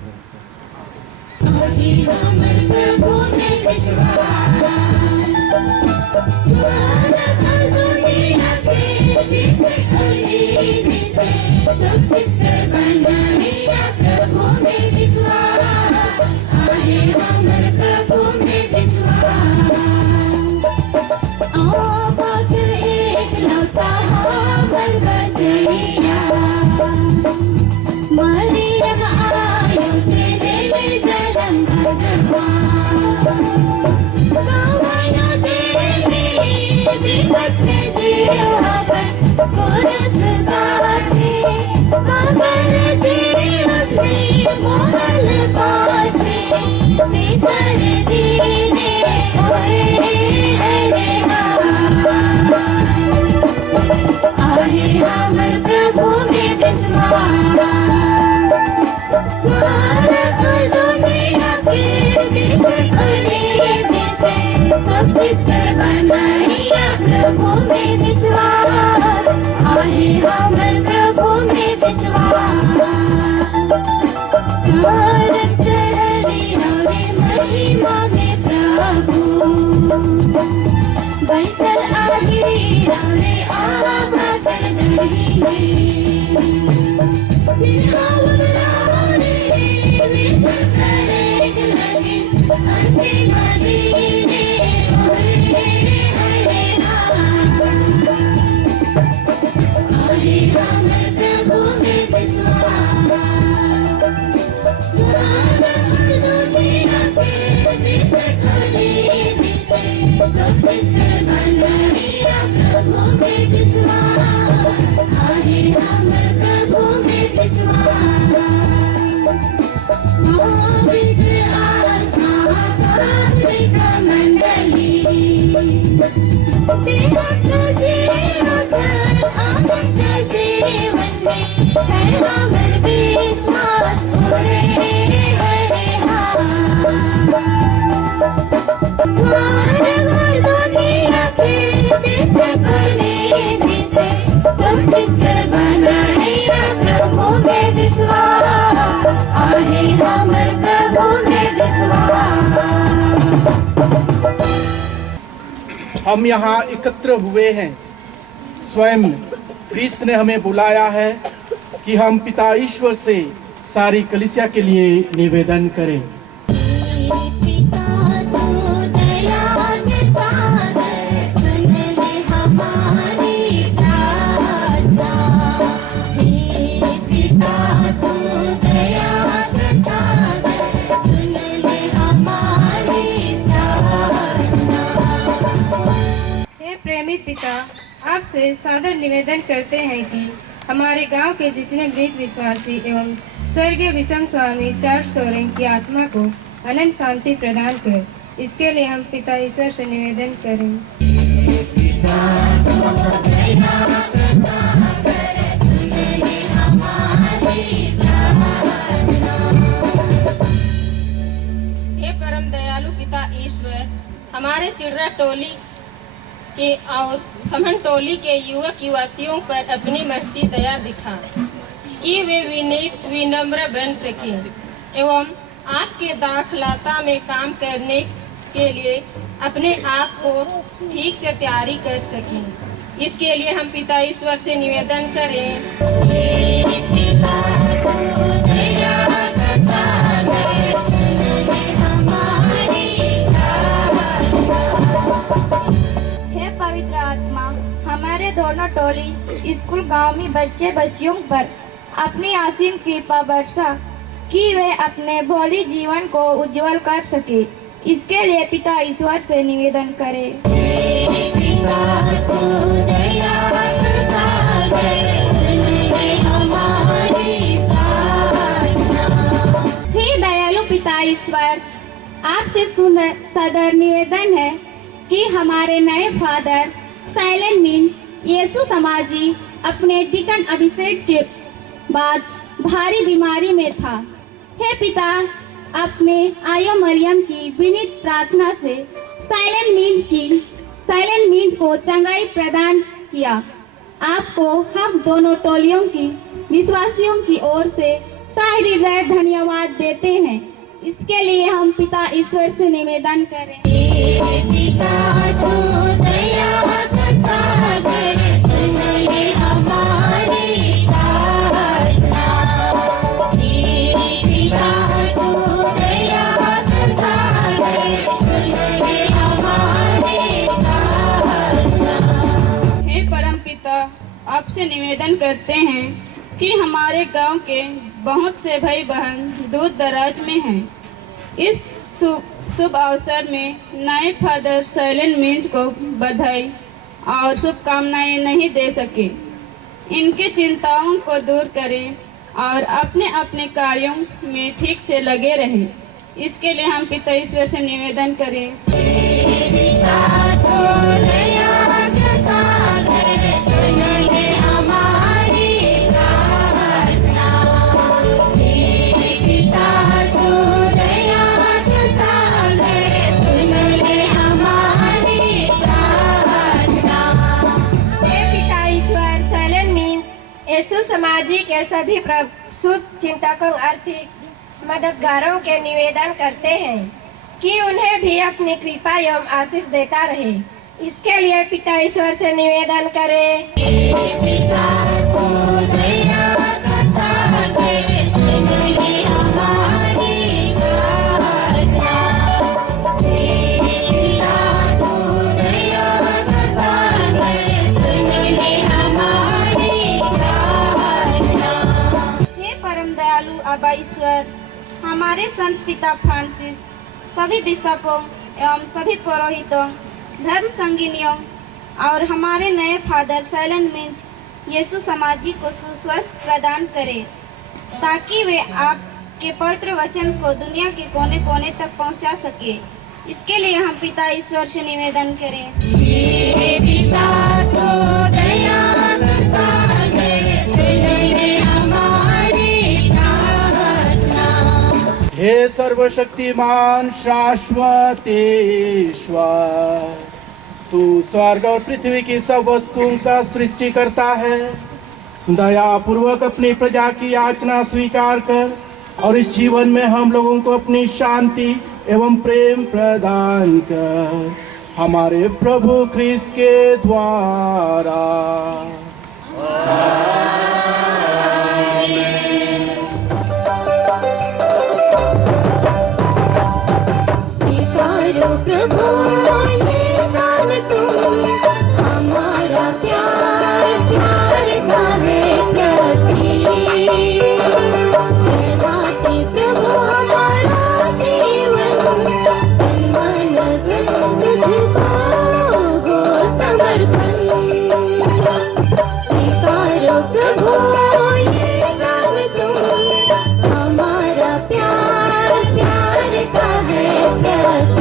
हम यहाँ एकत्र हुए हैं, स्वयं ख्रीस्त ने हमें बुलाया है कि हम पिता ईश्वर से सारी कलीसिया के लिए निवेदन करें। प्रेमी पिता, आपसे सादर निवेदन करते हैं कि हमारे गांव के जितने मृत विश्वासी एवं स्वर्गीय विषम स्वामी चार्ल्स सोरेन की आत्मा को अनंत शांति प्रदान कर, इसके लिए हम पिता ईश्वर से निवेदन करें। हे परम दयालु पिता ईश्वर, हमारे चिड़रा टोली के और खमन टोली के युवक युवतियों पर अपनी महती दया दिखा कि वे विनीत विनम्र बन सके एवं आपके दाखलाता में काम करने के लिए अपने आप को ठीक से तैयारी कर सकें। इसके लिए हम पिता ईश्वर से निवेदन करें। पवित्र आत्मा, हमारे दोनों टोली स्कूल गांव में बच्चे बच्चियों पर अपनी असीम कृपा वर्षा कि वे अपने भोली जीवन को उज्जवल कर सके। इसके लिए पिता ईश्वर से निवेदन करें। हे दयालु पिता ईश्वर, आपसे सदर निवेदन है कि हमारे नए फादर साइलेंट मीन यीशु समाजी अपने डिकन अभिषेक के बाद भारी बीमारी में था। हे पिता, अपने आयो मरियम की विनीत प्रार्थना से साइलेंट मीन्स को चंगाई प्रदान किया। आपको हम दोनों टोलियों की विश्वासियों की ओर से सहृदय धन्यवाद देते हैं। इसके लिए हम पिता ईश्वर से निवेदन करें। हे परम पिता, आपसे निवेदन करते हैं कि हमारे गांव के बहुत से भाई बहन दूर दराज में हैं। इस शुभ अवसर में नए फादर साइलेंट मीन्स को बधाई और शुभकामनाएं नहीं दे सके। इनकी चिंताओं को दूर करें और अपने अपने कार्यों में ठीक से लगे रहें। इसके लिए हम पिता ईश्वर से निवेदन करें। यीशु समाजी के सभी प्रबुद्ध चिंतकों आर्थिक मददगारों के निवेदन करते हैं कि उन्हें भी अपनी कृपा एवं आशीष देता रहे। इसके लिए पिता ईश्वर से निवेदन करें। अब्बा ईश्वर, हमारे संत पिता फ्रांसिस, सभी बिशपों एवं सभी पुरोहितों, धर्म संगिनियों और हमारे नए फादर साइलेंट मीन्स यीशु समाजी को सुस्वास्थ्य प्रदान करें, ताकि वे आपके पवित्र वचन को दुनिया के कोने कोने तक पहुंचा सके। इसके लिए हम पिता ईश्वर से निवेदन करें। हे सर्वशक्तिमान शाश्वत ईश्वर, तू स्वर्ग और पृथ्वी की सब वस्तुओं का सृष्टि करता है। दया पूर्वक अपनी प्रजा की याचना स्वीकार कर और इस जीवन में हम लोगों को अपनी शांति एवं प्रेम प्रदान कर, हमारे प्रभु ख्रिस्त के द्वारा। प्रभु ये दान तुम, हमारा प्यार प्यार का है प्रतीक। सेनापति प्रभु हमारा जीवन, तन मन धन तुझको हो समर्पण। स्वीकारो प्रभु ये दान तुम, हमारा प्यार प्यार का है प्रतीक।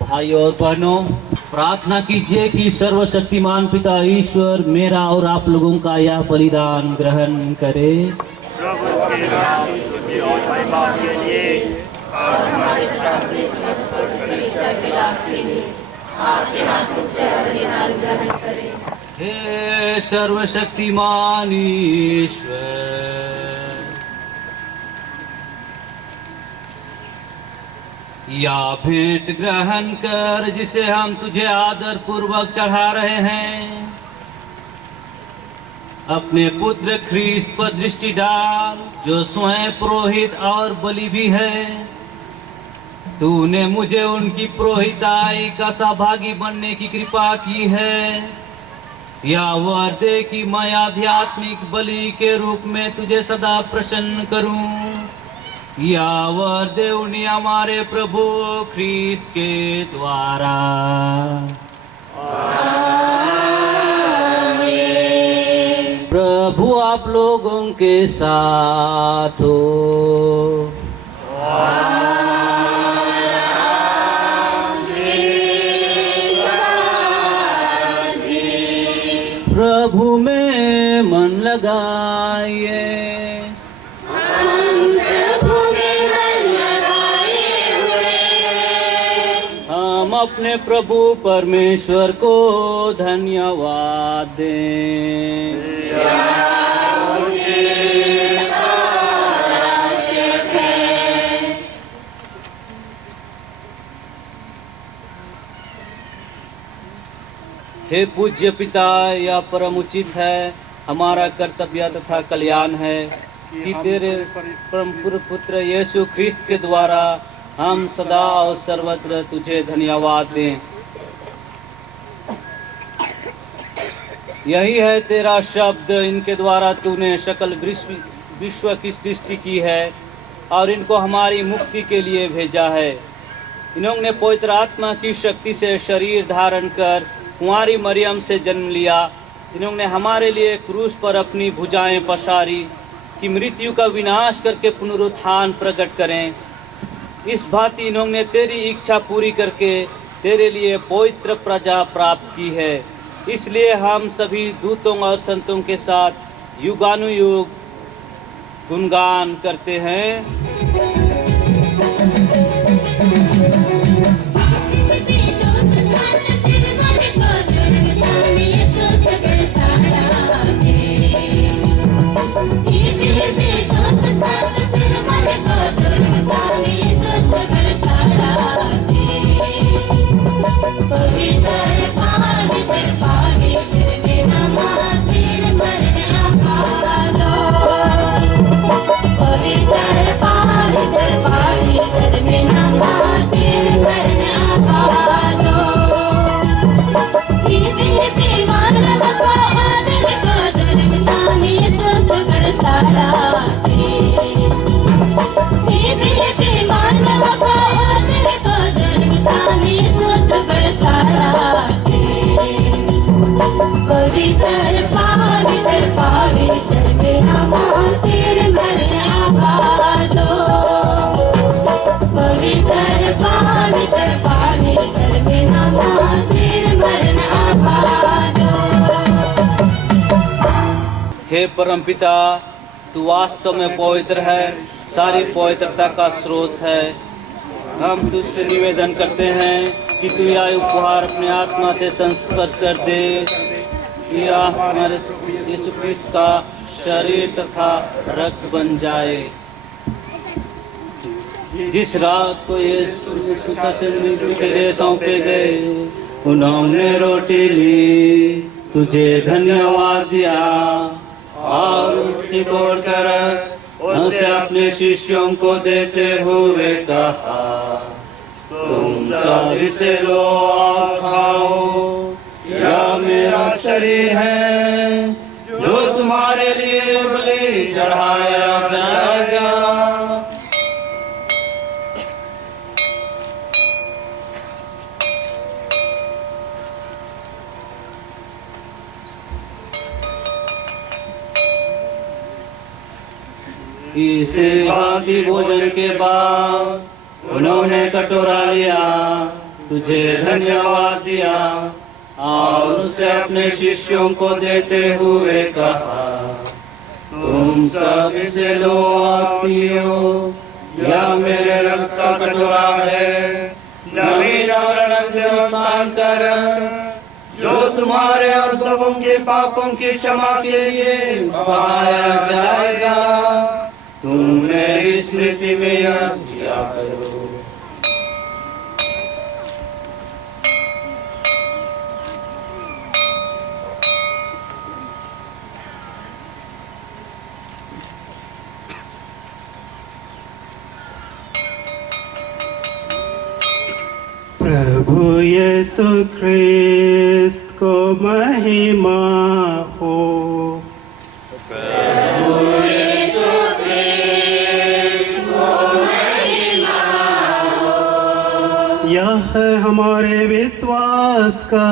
भाइयों और बहनों, प्रार्थना कीजिए कि सर्वशक्तिमान पिता ईश्वर मेरा और आप लोगों का यह बलिदान ग्रहण करे। हे सर्वशक्तिमान ईश्वर, या भेंट ग्रहण कर जिसे हम तुझे आदर पूर्वक चढ़ा रहे हैं। अपने पुत्र ख्रीस्त पर दृष्टि डाल, जो स्वयं पुरोहित और बलि भी है। तूने मुझे उनकी पुरोहिताई का सहभागी बनने की कृपा की है। या वर दे कि मैं आध्यात्मिक बलि के रूप में तुझे सदा प्रसन्न करूं। या वर दे उन्हीं हमारे प्रभु ख्रीस्त के द्वारा। प्रभु आप लोगों के साथ हो। प्रभु में मन लगाइए। हम अपने प्रभु परमेश्वर को धन्यवाद दें। हे पूज्य पिता, यह परम उचित है, हमारा कर्तव्य तथा कल्याण है कि तेरे परम पुत्र यीशु ख्रीस्त के द्वारा हम सदा और सर्वत्र तुझे धन्यवाद दें। यही है तेरा शब्द, इनके द्वारा तूने सकल विश्व की सृष्टि की है और इनको हमारी मुक्ति के लिए भेजा है। इन्होंने पवित्र आत्मा की शक्ति से शरीर धारण कर कुंवारी मरियम से जन्म लिया। इन्होंने हमारे लिए क्रूस पर अपनी भुजाएं पसारी कि मृत्यु का विनाश करके पुनरुत्थान प्रकट करें। इस भांति इन्होंने तेरी इच्छा पूरी करके तेरे लिए पवित्र प्रजा प्राप्त की है। इसलिए हम सभी दूतों और संतों के साथ युगानुयुग गुणगान करते हैं। हे परमपिता, तू वास्तव में पवित्र है। सारी पवित्रता का स्रोत है। हम तुझसे निवेदन करते हैं कि तू यह उपहार अपने आत्मा से संस्पर्श कर दे। यह हमारे यीशु क्रिस्त का शरीर तथा रक्त बन जाए। जिस रात को यीशु के लिए सौंपे गए, उन्होंने रोटी ली, तुझे धन्यवाद दिया और रोटी तोड़कर उसे अपने शिष्यों को देते हुए कहा, तुम सब इसे लो और खाओ, यह मेरा शरीर है जो तुम्हारे लिए बलि चढ़ाया जाएगा। इस भांति भोजन के बाद उन्होंने कटोरा लिया, तुझे धन्यवाद दिया और उसे अपने शिष्यों को देते हुए कहा, तुम सब इसे लो और पियो, यह मेरे रक्त का कटोरा है, नवीन और अनन्य स्थानांतर, जो तुम्हारे और सबों के पापों की क्षमा के लिए बहाया जाएगा। तुम मेरी स्मृति में यह किया करो। प्रभु यीशु क्रिस्त को महिमा हो। यह हमारे विश्वास का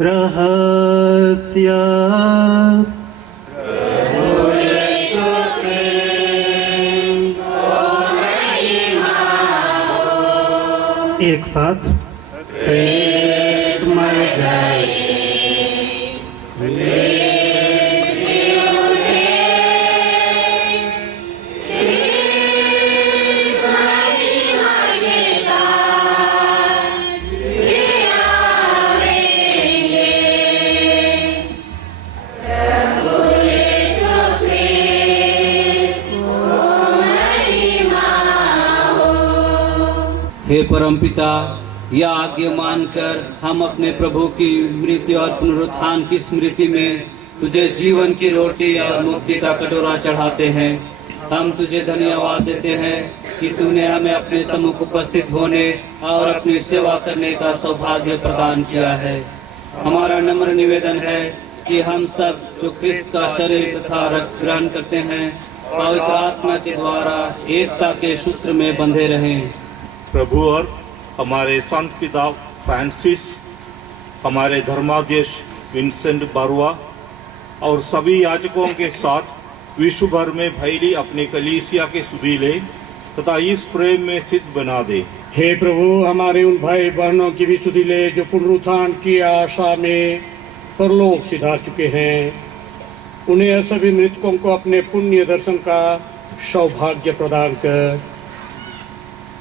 रहस्य। एक साथ मर जाए। हे परमपिता, यह आज्ञा मानकर हम अपने प्रभु की मृत्यु और पुनरुत्थान की स्मृति में तुझे जीवन की रोटी और मुक्ति का कटोरा चढ़ाते हैं। हम तुझे धन्यवाद देते हैं कि तूने हमें अपने सम्मुख उपस्थित होने और अपनी सेवा करने का सौभाग्य प्रदान किया है। हमारा नम्र निवेदन है कि हम सब जो ख्रिस्त का शरीर तथा रक्त ग्रहण करते हैं, पवित्र आत्मा के द्वारा एकता के सूत्र में बंधे रहें। प्रभु और हमारे संत पिता फ्रांसिस, हमारे धर्माध्यक्ष विंसेंट बारुआ और सभी याजकों के साथ विश्व भर में फैली अपनी कलीसिया के सुधी ले तथा इस प्रेम में सिद्ध बना दे। हे प्रभु, हमारे उन भाई बहनों की भी सुधी ले जो पुनरुत्थान की आशा में परलोक सिधार चुके हैं, उन्हें सभी मृतकों को अपने पुण्य दर्शन का सौभाग्य प्रदान कर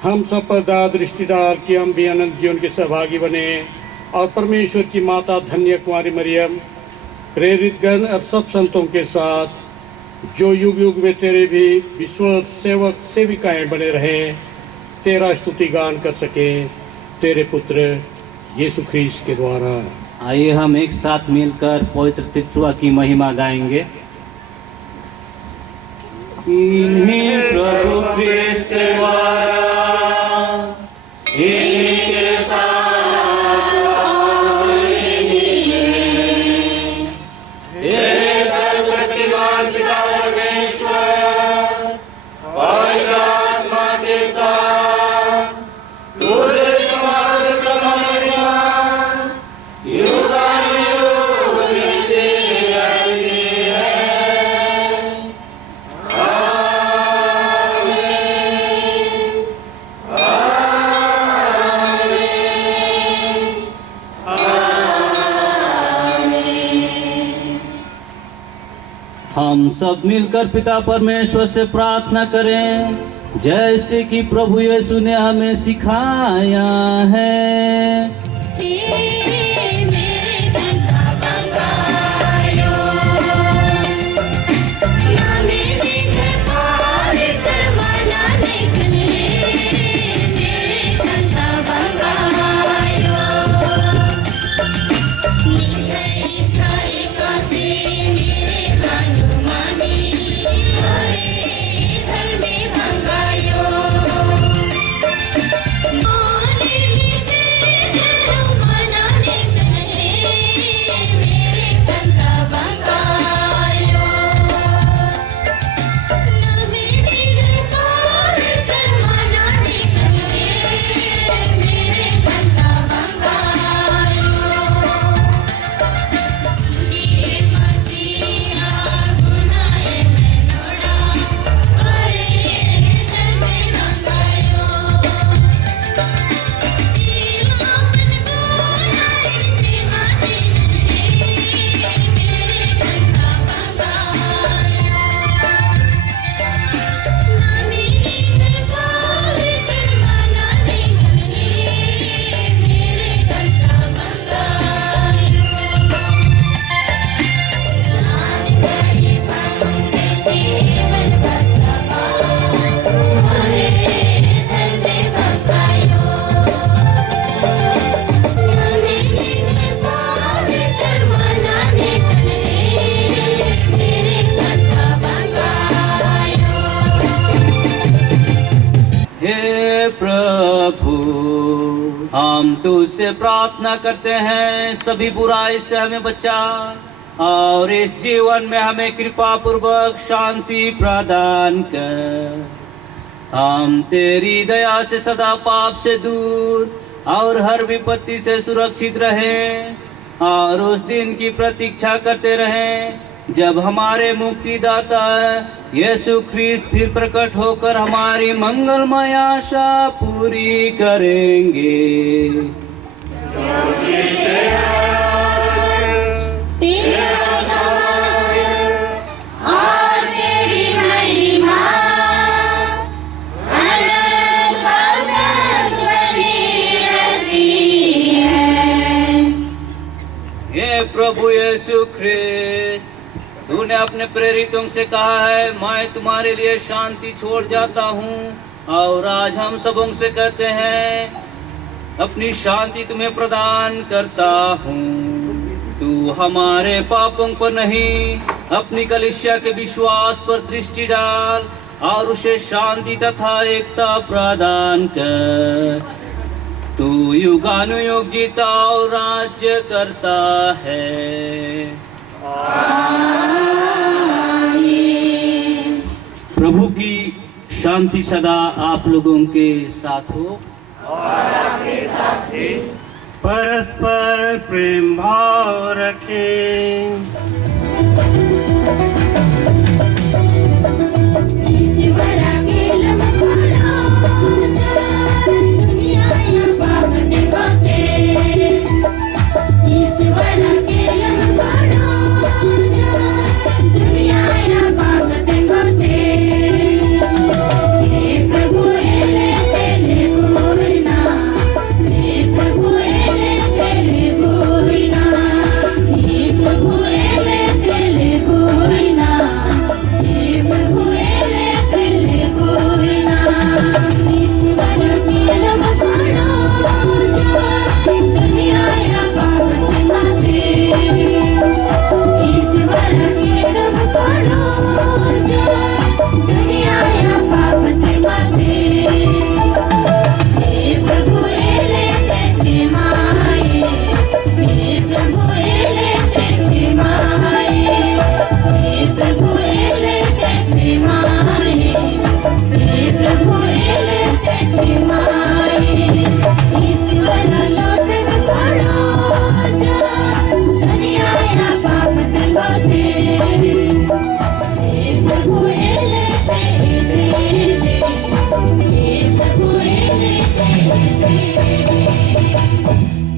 हम सब पर दाद रिश्तेदार कि हम भी अनंत जीवन के सहभागी बने और परमेश्वर की माता धन्य कुमारी मरियम, प्रेरित गण और सब संतों के साथ जो युग युग में तेरे भी विश्व सेवक सेविकाएं बने रहें, तेरा स्तुति गान कर सके तेरे पुत्र यीशु ख्रीस्त के द्वारा। आइए हम एक साथ मिलकर पवित्र त्रित्व की महिमा गाएंगे। इन्हीं प्रभु ख्रीस्त के द्वारा इन्हीं के साथ और इन्हीं में तेरे सर्वशक्तिमान पिता परमेश्वर पवित्र आत्मा के साथ तुझे समर्पित महिमा युगानुयुग मिलती रहती है। आमीन। सब मिलकर पिता परमेश्वर से प्रार्थना करें, जैसे कि प्रभु यीशु ने हमें सिखाया है। हम तुझसे प्रार्थना करते हैं, सभी बुराई से हमें बचा और इस जीवन में हमें कृपा पूर्वक शांति प्रदान कर। हम तेरी दया से सदा पाप से दूर और हर विपत्ति से सुरक्षित रहें और उस दिन की प्रतीक्षा करते रहें जब हमारे मुक्तिदाता यीशु ख्रीस्त फिर प्रकट होकर हमारी मंगलमय आशा पूरी करेंगे। ये प्रभु यीशु ख्रीस्त, तूने अपने प्रेरितों से कहा है, मैं तुम्हारे लिए शांति छोड़ जाता हूँ और आज हम सबों से कहते हैं, अपनी शांति तुम्हें प्रदान करता हूँ। तू हमारे पापों पर नहीं, अपनी कलीसिया के विश्वास पर दृष्टि डाल और उसे शांति तथा एकता प्रदान कर। तू युगानुयुग जीता और राज्य करता है। प्रभु की शांति सदा आप लोगों के साथ हो और आपके साथ भी। परस्पर प्रेम भाव रखें।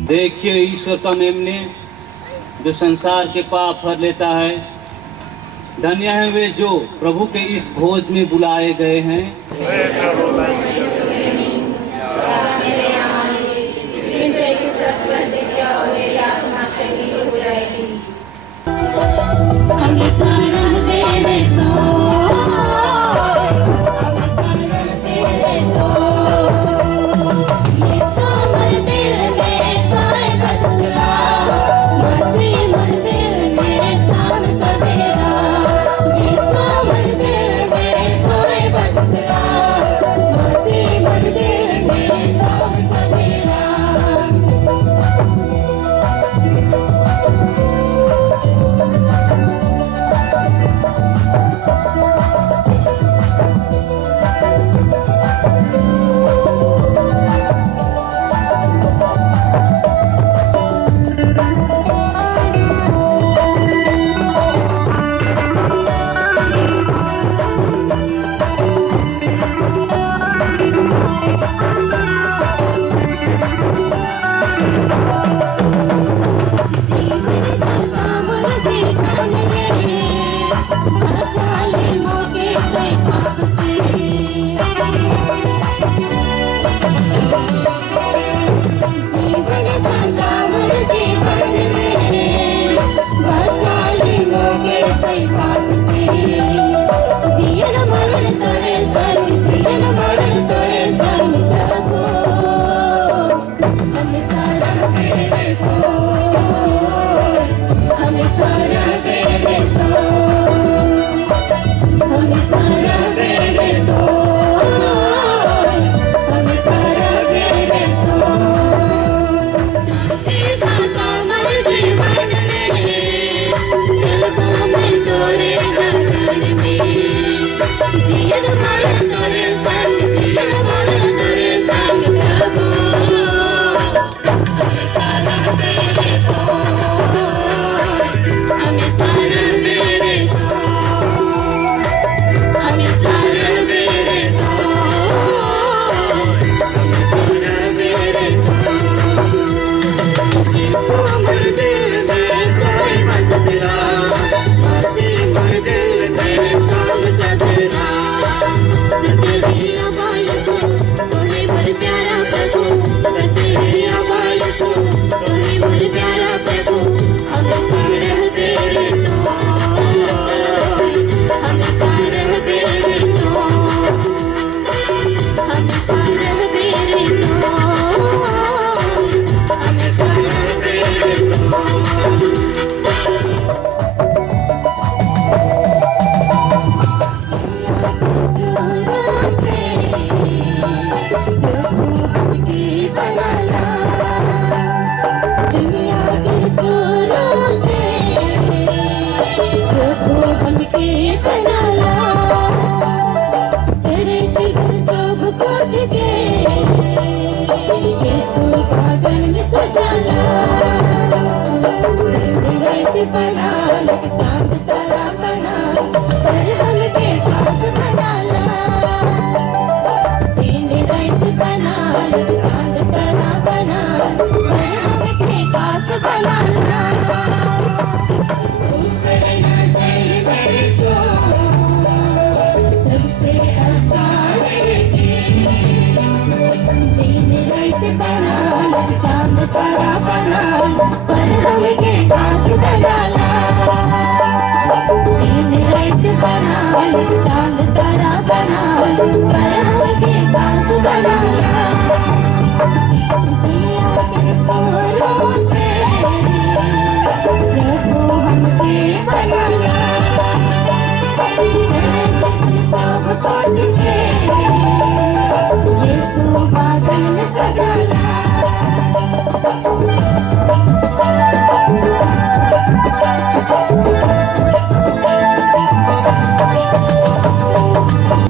देखिए ईश्वर का मेमने जो संसार के पाप हर लेता है, धन्य है वे जो प्रभु के इस भोज में बुलाए गए हैं।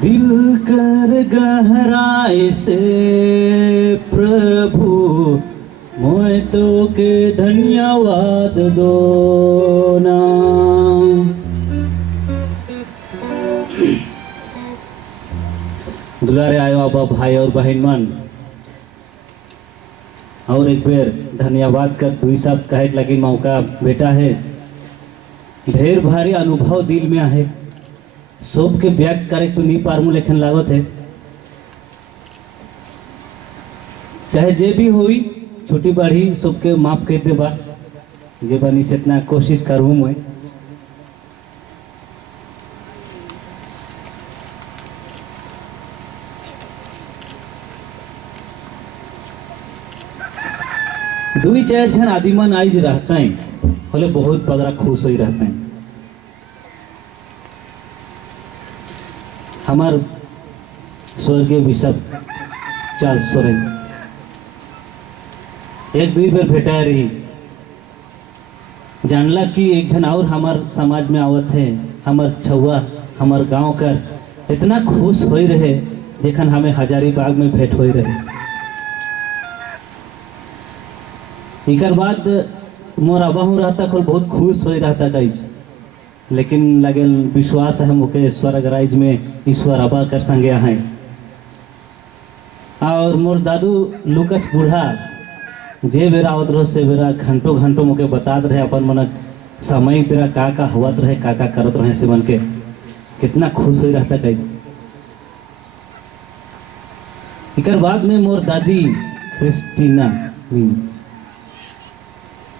दिल कर गहराई से प्रभु मोय तो के धन्यवाद दो ना। दुलारे आयो अब भाई और बहन मन और एक बेर धन्यवाद कर दुई शब्द कहे लगी मौका बेटा है। ढेर भारी अनुभव दिल में आहे, सबके व्यक्त करे तो नहीं पारमू लेखन लागत है। चाहे जे भी हुई छोटी बड़ी सबके माफ कर दे बा, जे बनी से इतना कोशिश करूँ मैं। दुई चार जन आदिमन आज रहता है बोले बहुत बड़ा खुश हो रहते हैं। हमार स्वर्गीय बिशप चार्ल्स सोरेन एक दुई बार भेटा रही, जानला कि एक जन और हमार समाज में आवत है, हमार छुआ हमार गांव कर इतना खुश हो रहे जखन हमें हजारीबाग में भेंट हो रहे। इकर बाद मोर अबहू रहता कल बहुत खुश हो रहता कई, लेकिन लगे विश्वास है मुके स्वर्ग राज में ईश्वर अबा कर संगे हैं। और मोर दादू लुकस बूढ़ा जे बेरा आवत रहो से बेरा घंटों घंटों मुके बतात रहे अपन मन समय बेरा का हुआत रहे का करत रहे से मन के कितना खुश हो रहता कई। इकर बाद में मोर दादी क्रिस्टीना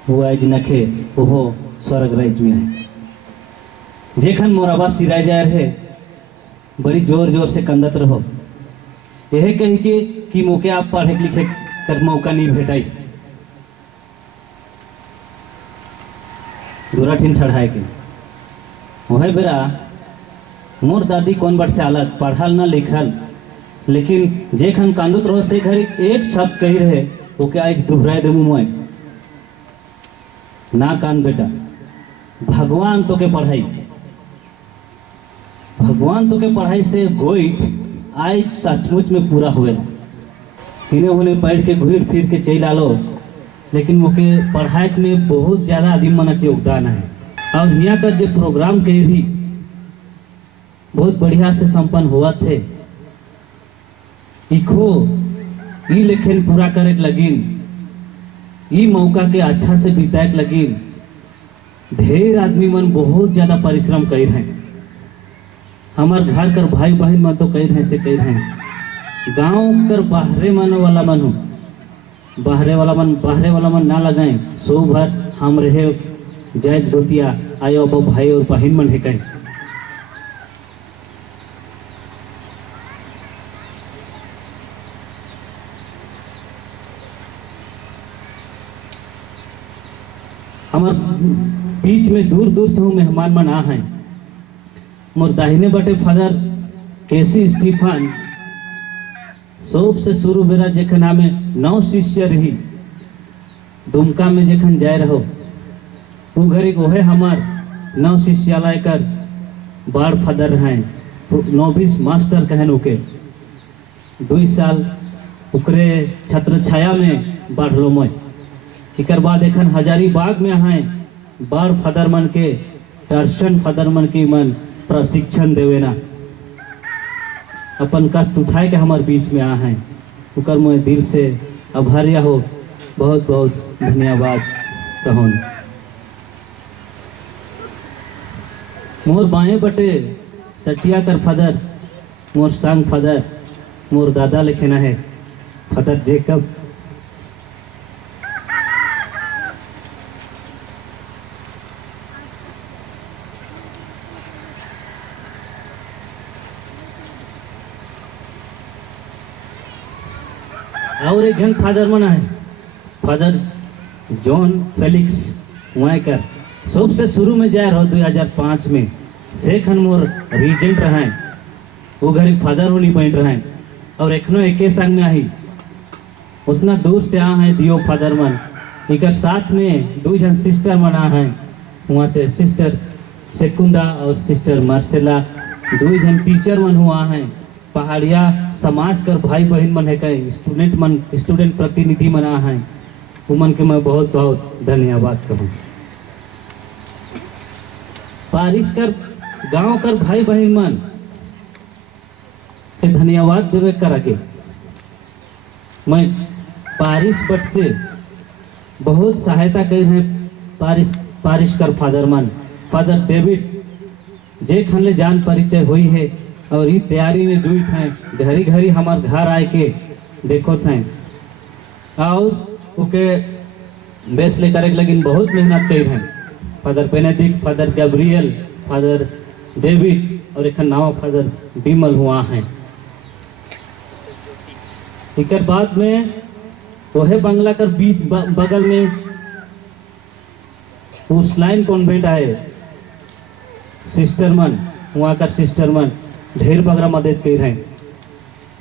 वो आज नखे ओहो स्वर्ग राज में है। जेखन मोर आवाज सिराय जाए रहे बड़ी जोर जोर से कंदत रहो, यह कही के कि मोके आप पढ़े लिखे कर मौका नहीं भेटाई, दूरा ठिन ठढ़ाए के वह बेरा मोर दादी कौन बट से अलग पढ़ल ना लिखल, लेकिन जेखन कांदुत रहो से घर एक शब्द कही रहे ओके आज दोहराए देमू मैं, ना कान बेटा भगवान तो के पढ़ाई, भगवान तो के पढ़ाई से गोइठ आज सचमुच में पूरा हुए। इन्हें उन्हें पढ़ के घूर फिर के चल आलो, लेकिन मुके पढ़ाई में बहुत ज़्यादा आदिम मन के योगदान है। और यहाँ का जो प्रोग्राम के भी बहुत बढ़िया से संपन्न हुआ थे, इखो ई लेखन पूरा करे लगिन, ई मौका के अच्छा से बिताए लगिन ढेर आदमी मन बहुत ज्यादा परिश्रम कर रहे हैं। हमार घर कर भाई बहन मन तो कर रहे से कर रहे हैं, गांव कर बाहरे मन वाला मन हो, बाहरे वाला मन ना लगाए सो भर हम रहे जैत गोतिया आयो अब भाई और बहन मन है कहीं। हमार बीच में दूर दूर से मेहमान मन आ हैं। मोर दाहिने बटे फादर केसी स्टीफन सब से शुरू बेरा जेखन हमें 9 शिष्य रही दुमका में जेखन जाए रहो वो घरी ओहे हमार 9 शिष्यालय कर बाड़ फादर हैं, नोविस मास्टर कहन ओके 2 साल उकरे छत्र छाया में बढ़लो मैं। इकर बाद एखन हजारीबाग में हैं बाड़ फादर मन के दर्शन फादर मन के मन प्रशिक्षण देवेना अपन कष्ट उठाए के हमारे बीच में आ हैं, उकर मैं दिल से आभारिया हो, बहुत बहुत धन्यवाद कहूँ। मोर बाएं बटे सटिया कर फादर मोर संग फादर मोर दादा लिखना है फादर जेकब। और एक जन फादर मना है फादर जॉन फेलिक्स वाइकर सबसे शुरू में जाए रहो 2005 में से खन मोर रीजेंट रहा है, वो घर फादर होनी पॉइंट रहा है और एखनो एके संग में आई उतना दूर से आ है दियो फादर मन। एक साथ में 2 जन सिस्टर मन आ हैं, वहाँ से सिस्टर सेकुंदा और सिस्टर मार्सेला 2 जन टीचर मन हुआ हैं, पहाड़िया समाज कर भाई बहन मन है कई स्टूडेंट प्रतिनिधि मन आ हैं, उमन के मैं बहुत बहुत धन्यवाद कहूँ। पारिश कर गांव कर भाई बहन मन के धन्यवाद देवे कर के मैं पारिश बट से बहुत सहायता कर हैं पारिश कर फादर मन फादर डेविड जे खनले जान परिचय हुई है और ये तैयारी में जुट हैं घरी घरी हमार घर आए के देखो थे और उके बेस लेकर एक लगिन बहुत मेहनत कर हैं father Benedict, father Gabriel, father David और एक नावा फादर बिमल हुआ हैं। एक बाद में वह बंगला कर बीच बगल में उस लाइन कॉन्वेंट आए सिस्टर मन वहाँ कर सिस्टर मन ढेर बगरा मदद कर रहे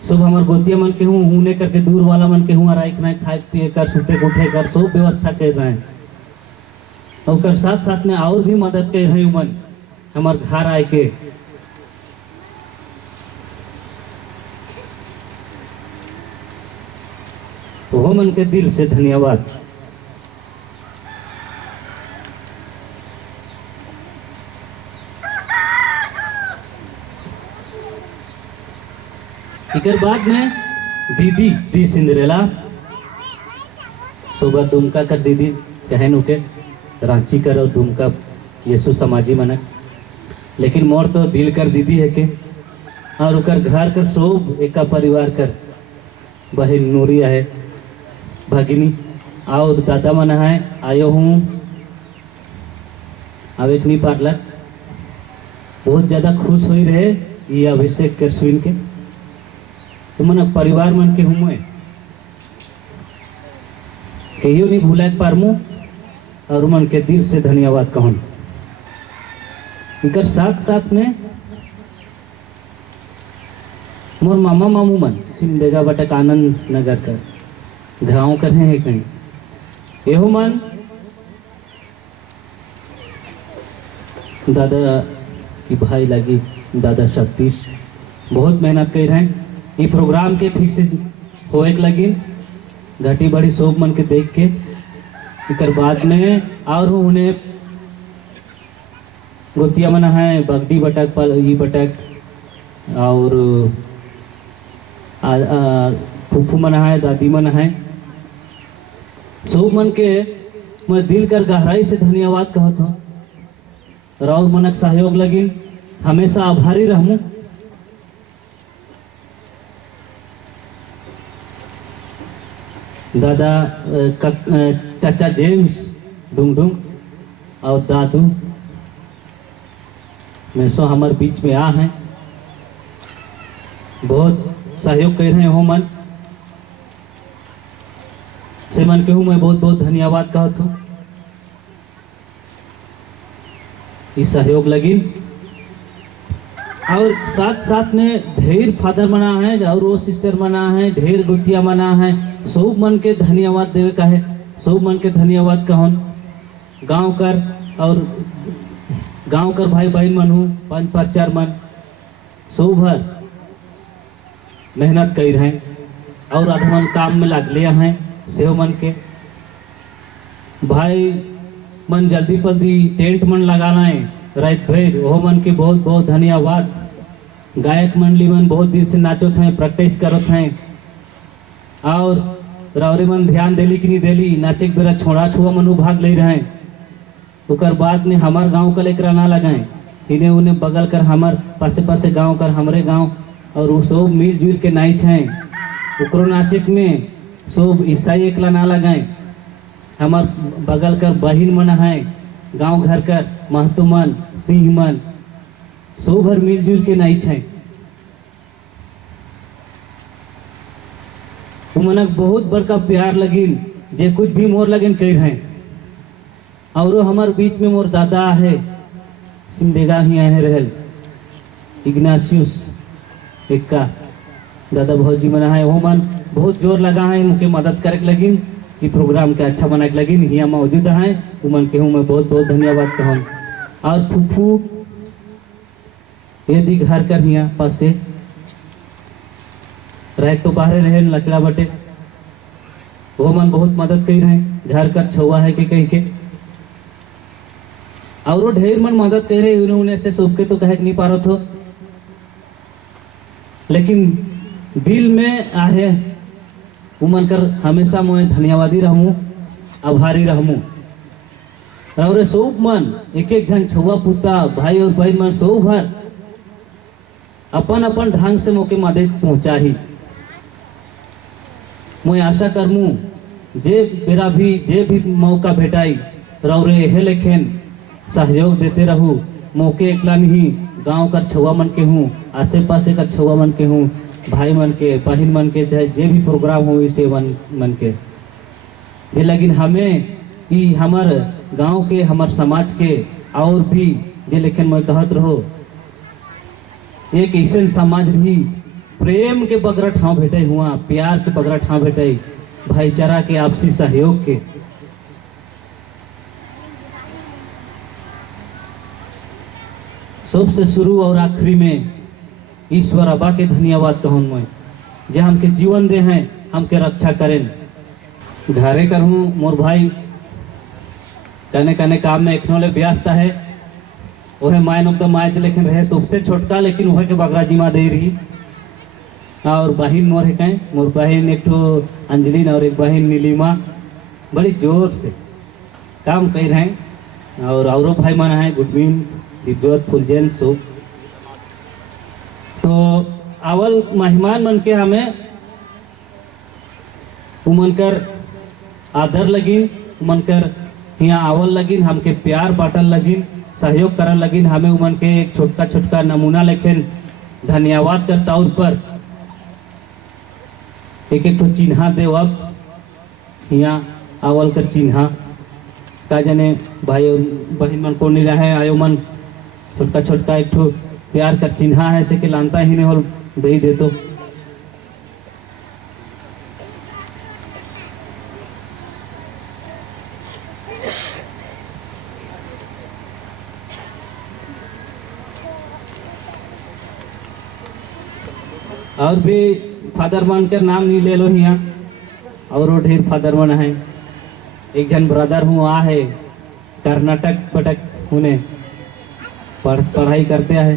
सब हमार गोतिया मन के हूँ ऊने करके दूर वाला मन के हूँ राइक में खाए पिए कर सुते उठे कर सब व्यवस्था कर रहे हैं और कर साथ साथ में और भी मदद कर रहे मन हमार घर आए के वो मन के दिल से धन्यवाद। इकर बाद में दीदी टी सिंदरेला सुबह दुमका कर दीदी कहन उके रांची कर और दुमका यीशु समाजी मनक लेकिन मोर तो दिल कर दीदी है के और उकर घर कर सब एका परिवार कर बहन नूरिया है भगिनी और दादा मन है आयो हूँ अब एक नहीं पार्लर बहुत ज़्यादा खुश हुई रहे ये अभिषेक कर सुन के तो मन परिवार मन के हूँ कहियो नहीं भूला पारमू और मन के दिल से धन्यवाद कहूँ। इनकर साथ साथ में मोर मामा मामू मन सिमडेगा बटक आनंद नगर कर गाँव कर हैं कहीं एहो मन दादा की भाई लगी दादा सतीश बहुत मेहनत कर रहे हैं ये प्रोग्राम के ठीक से होए लगी घटी बड़ी शोक मन के देख के इकर बाद में और उन्हें गोतिया मना है बगडी बटक पल बटक और फूफू मना है दादी मना है सब मन के मैं दिल कर गहराई से धन्यवाद कहत हूँ राउर मनक सहयोग लगी हमेशा आभारी रहूं। दादा चाचा जेम्स डुंगडुंग और दादू में सो हमारे बीच में आ हैं बहुत सहयोग कर रहे हो मन से मन के हूँ मैं बहुत बहुत धन्यवाद कहता हूँ इस सहयोग लगी और साथ साथ में ढेर फादर मना है और वो सिस्टर मना है ढेर गुतिया मना है सब मन के धन्यवाद देवे का है सब मन के धन्यवाद कहन गांव कर और गांव कर भाई बहन मन हूँ 5-4 मन सब भर मेहनत कर रहे और अधमन काम में लग लिया हैं सेव मन के भाई मन जल्दी पल्दी टेंट मन लगाना है रात भर वो मन के बहुत बहुत धन्यवाद। गायक मंडली मन बहुत दिन से नाचत हैं प्रैक्टिस करत हैं और रावरे मन ध्यान देली कि नहीं देली नाचे के बेरा छोड़ा छुआ मनु भाग ले रहे उकर बाद में हमार गांव का लेकर ना लगाए इन्हें उन्हें बगल कर हमार पासे पासे गांव कर हमरे गांव और वो सब मिलजुल के नाच हैं उकरो नाचे में सब ईसाई एकला ना लगाए हमार बगल कर बहिन मन है गांव घर कर महतो मन सिंह मन सब भर मिलजुल के नाच हैं मनक बहुत बड़का प्यार लगिन जे कुछ भी मोर लगिन कर हैं और हमार बीच में मोर दादा है सिमडेगा ही आए रहल इग्नाशियस इक्का दादा भौजी मना है वो मन बहुत जोर लगा है मुझे मदद करे लगिन ये प्रोग्राम के अच्छा बना के लगिन यहाँ मौजूद हैं वो मन के हूँ मैं बहुत बहुत धन्यवाद कहूँ। और फूफू यदि घर कर यहाँ पास से रह तो बाहर रहे लचड़ा बटे वो मन बहुत मदद कर रहे हैं घर कर छुआ है कि कहीं के और वो ढेर मन मदद कर रहे उन्हें से सब के तो कह नहीं पा रहा था लेकिन दिल में आहे वो मन कर हमेशा मैं धन्यवादी रहूं आभारी रहूं। और सब मन एक एक जन छुआ पुता भाई और बहन मन सब भर अपन अपन ढंग से मोके मदद पहुंचाही। मैं आशा करमू जे बेरा भी जे भी मौका भेटाई रौरे एहे लेखेन सहयोग देते रहूं। मौके एकला नहीं गांव का छुआ मन के हूँ, आसे पासे का छुआ मन के हूँ, भाई मन के बहन मन के चाहे जे भी प्रोग्राम हो इसे मन के जे लगिन हमें ई हमार गांव के हमार समाज के और भी जे लेकिन मैं कहत रहो एक ऐसा समाज भी प्रेम के बगरा ठाव भेटे हुआ, प्यार के बगरा ठाव भेटे, भाईचारा के आपसी सहयोग के। सबसे शुरू और आखिरी में ईश्वर अबा के धन्यवाद कहूँ मैं जे हमके जीवन दे हैं, हमके रक्षा करें। घरे करहूँ मोर भाई कने कने काम में एखनोले व्यस्त है, वह मायन ऑफ द मैच लेकिन रहे सबसे छोटका लेकिन वह के बगरा जिम्मा दे रही। और बहन मोर है कहीं मोर बहन एक ठो अंजलि और एक बहन नीलिमा बड़ी जोर से काम कर रहे हैं। और भाई मन है गुडविन दिव्योत फुलजैन सुख। तो अवल मेहमान मन के हमें उमनकर आदर लगिन, उमनकर यहाँ आवल लगिन, हमके प्यार बांटल लगिन, सहयोग करल लगिन। हमें उमन के एक छोटका छोटका नमूना लेकिन धन्यवाद करता उस पर एक एक चिन्हा दे। अब यहाँ आवल कर चिन्हा का जने भाई और बहन मन को नहीं रहे आयो मन छोटका छोटका एक ठो प्यार कर चिन्हा है से के लानता ही नहीं हो दे दे तो। और भी फादर मन के नाम नहीं ले लो यहाँ और वो ढेर फादर मन है। एक जन ब्रदर हूँ आ है कर्नाटक पटक उन्हें पढ़ाई करते हैं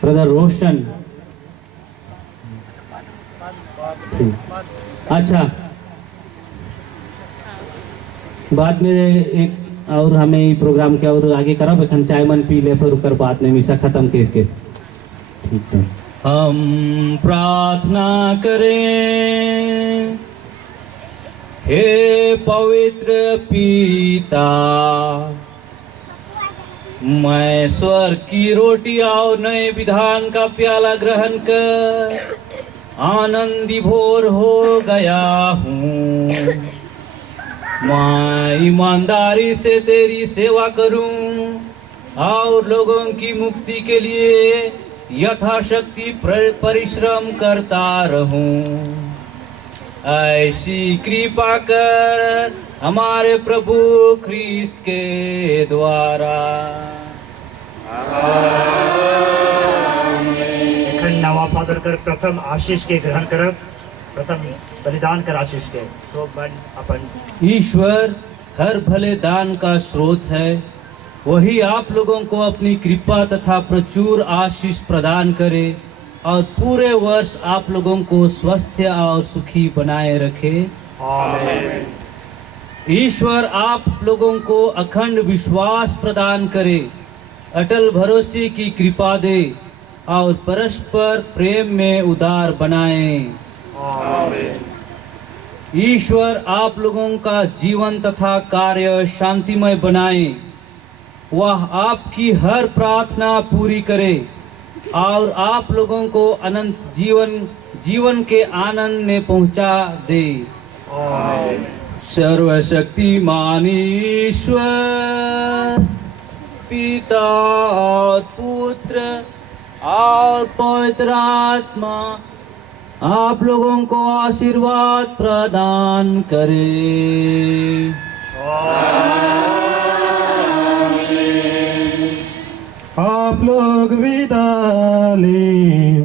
ब्रदर रोशन। अच्छा बाद में एक और हमें प्रोग्राम के और आगे करब एखन चाय मन पी ले फिर उकर बाद में मिसा खत्म करके ठीक है। हम प्रार्थना करें। हे पवित्र पिता, मैं स्वर्ग की रोटी और नए विधान का प्याला ग्रहण कर आनंद विभोर हो गया हूँ। मैं ईमानदारी से तेरी सेवा करूं और लोगों की मुक्ति के लिए यथाशक्ति परिश्रम करता रहूं। ऐसी कृपा कर हमारे प्रभु ख्रीस्त के द्वारा। नवा फादर कर प्रथम आशीष के ग्रहण कर, प्रथम बलिदान कर आशीष के सो बन अपन। ईश्वर हर भले दान का स्रोत है, वही आप लोगों को अपनी कृपा तथा प्रचुर आशीष प्रदान करे और पूरे वर्ष आप लोगों को स्वस्थ और सुखी बनाए रखे। आमीन। ईश्वर आप लोगों को अखंड विश्वास प्रदान करे, अटल भरोसे की कृपा दे और परस्पर प्रेम में उदार बनाए। आमीन। ईश्वर आप लोगों का जीवन तथा कार्य शांतिमय बनाए, वह आपकी हर प्रार्थना पूरी करे और आप लोगों को अनंत जीवन के आनंद में पहुंचा दे। आमीन। सर्वशक्तिमान ईश्वर पिता और पुत्र और पवित्र आत्मा आप लोगों को आशीर्वाद प्रदान करे। आप लोग विदा लें,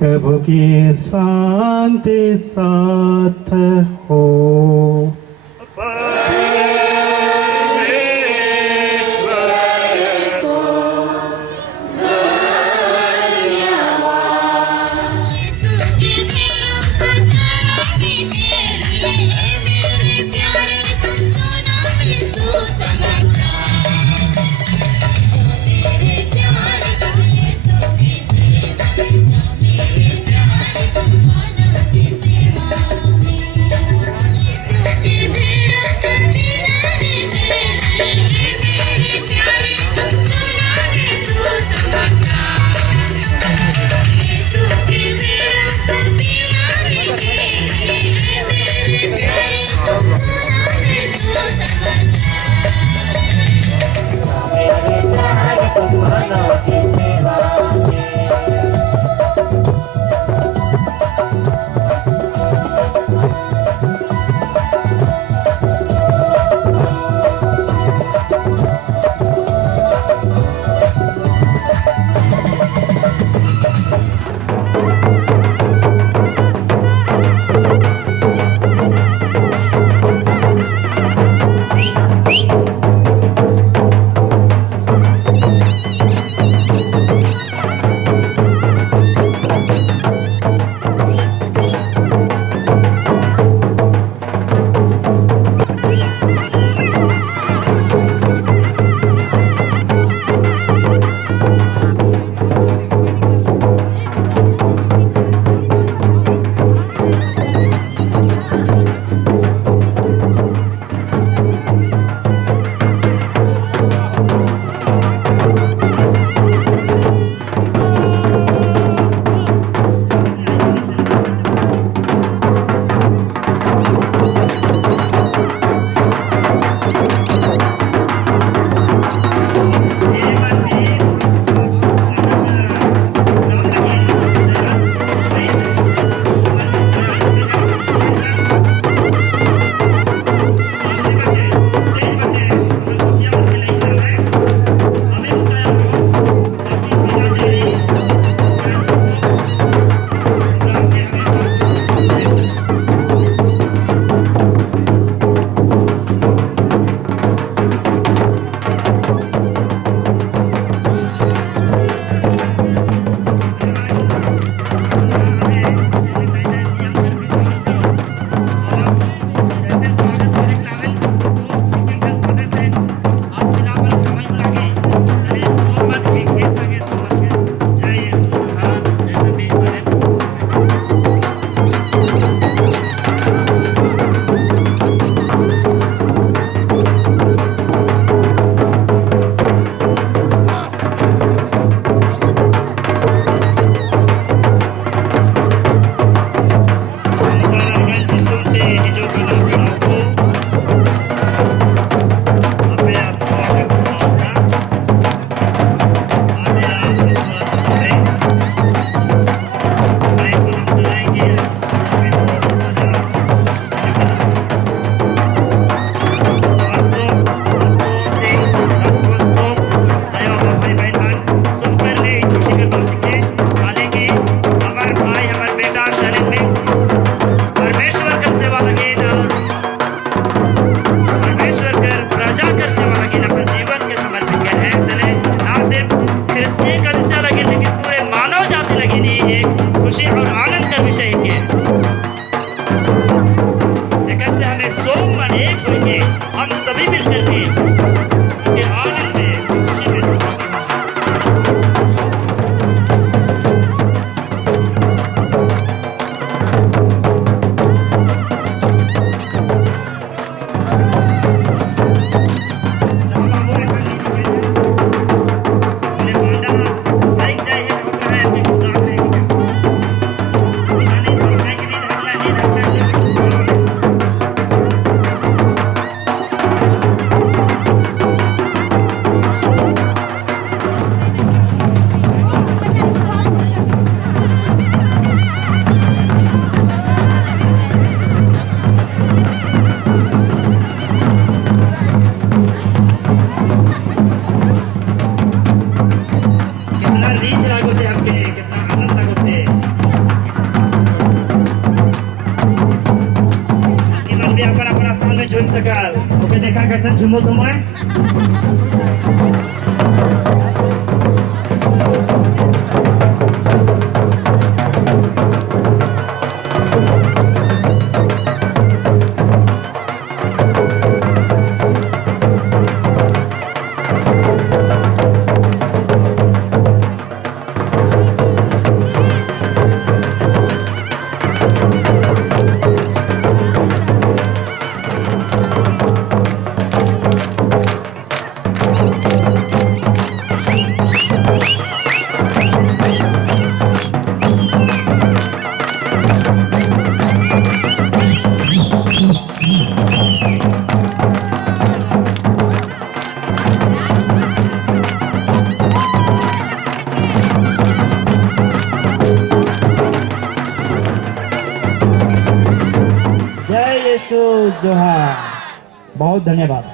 प्रभु की शांति साथ हो। मेरे प्यारे तुम सुना मेरे बहनों की सेवा में। झुमो तुम्हें सो जोहार। बहुत धन्यवाद।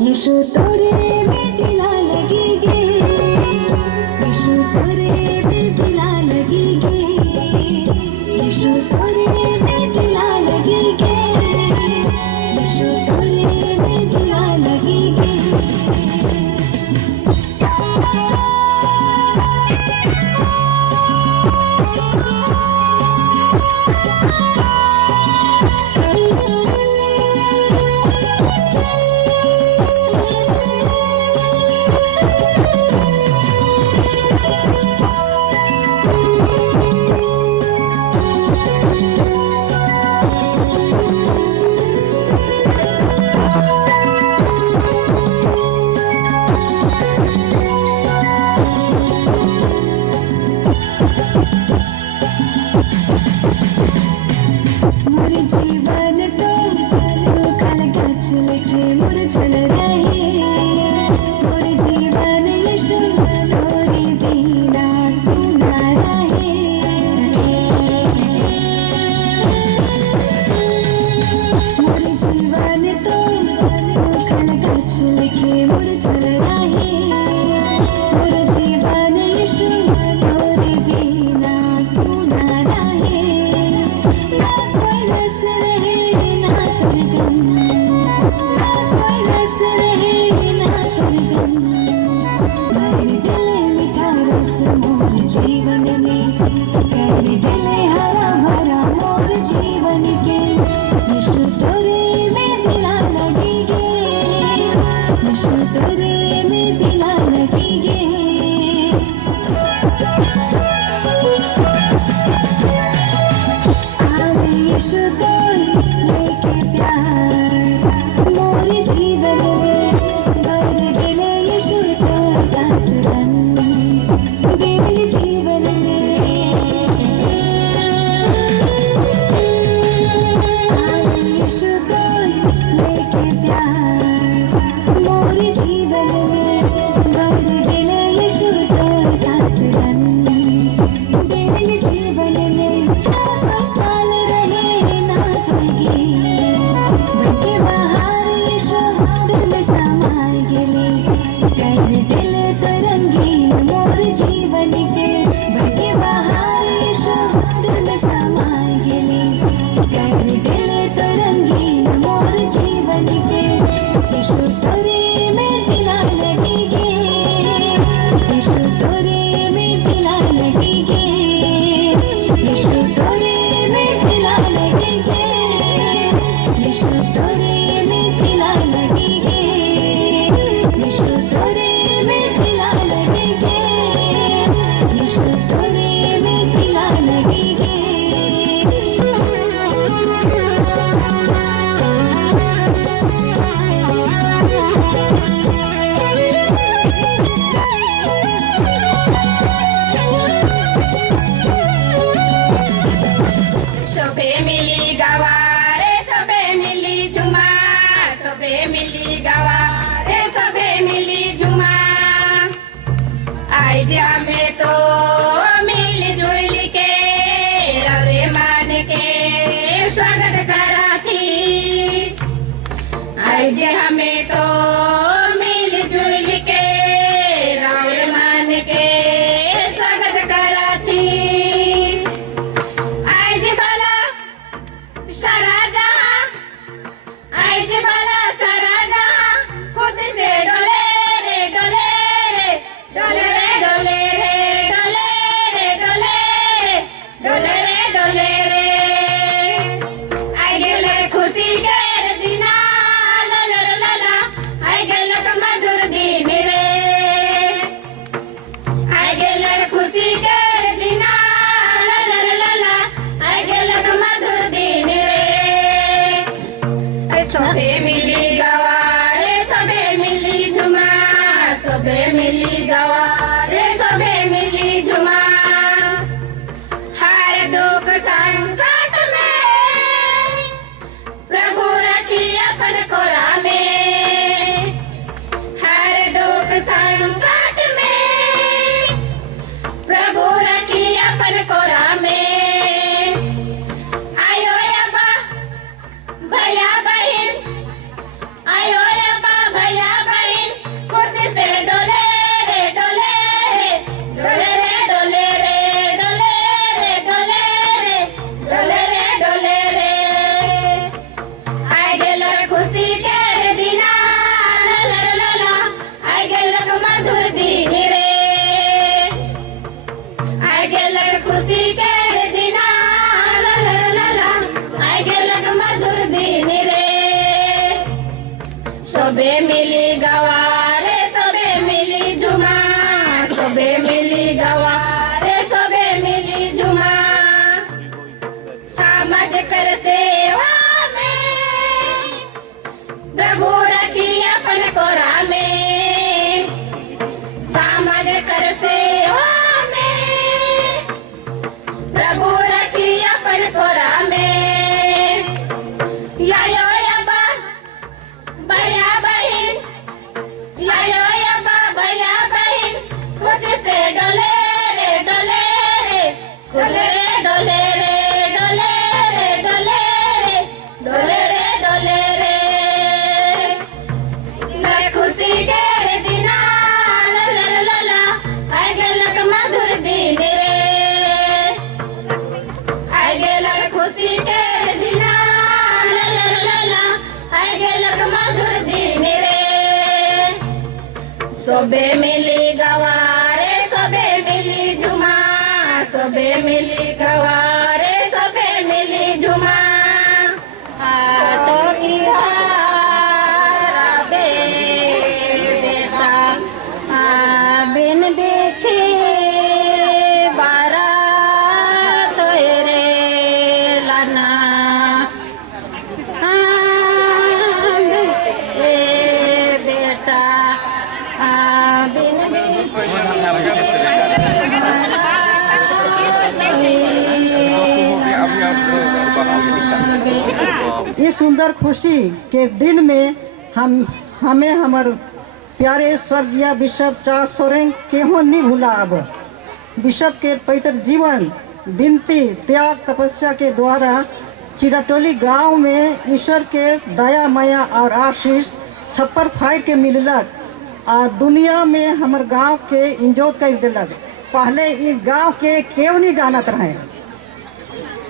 यीशु तोरे में दिला लगी गे, यीशु तोरे में दिला लगी गे, यीशु तोरे में दिला लगी गे, यीशु तोरे में दिला लगी गे। जे हमें तो मिलजुल के रावण मान के स्वागत करा थी। आज भला सारा जहां, आज भला सारा जहां खुशी से डोले रे डोले रे डोले रे डोले रे। डोले रे डोले रे डोले रे डोले रे डोले रे डोले रे मैं खुशी के दिना ला ला ला ला आए गेलक मधुर दिन रे आए गेलक खुशी के दिना ला ला ला ला आए गेलक मधुर दिन रे सबे मिली गवारे सबे मिली झुमा सबे मिली गवारे सबे मिली झुमा बेटा बिन बिछी बारा तोरे लाना बेटा इस सुंदर खुशी के दिन में हमें हमारे प्यारे स्वर्गीय बिशप चार्ल्स सोरेंग केहो नहीं भूला। अब बिशप के पवित्र जीवन विनती त्याग तपस्या के द्वारा चिराटोली गांव में ईश्वर के दया माया और आशीष छप्पर फाइट के मिललक और दुनिया में हमारे गांव के इंजोत कर दिलक। पहले इस गांव के क्यों नहीं जानत रहे।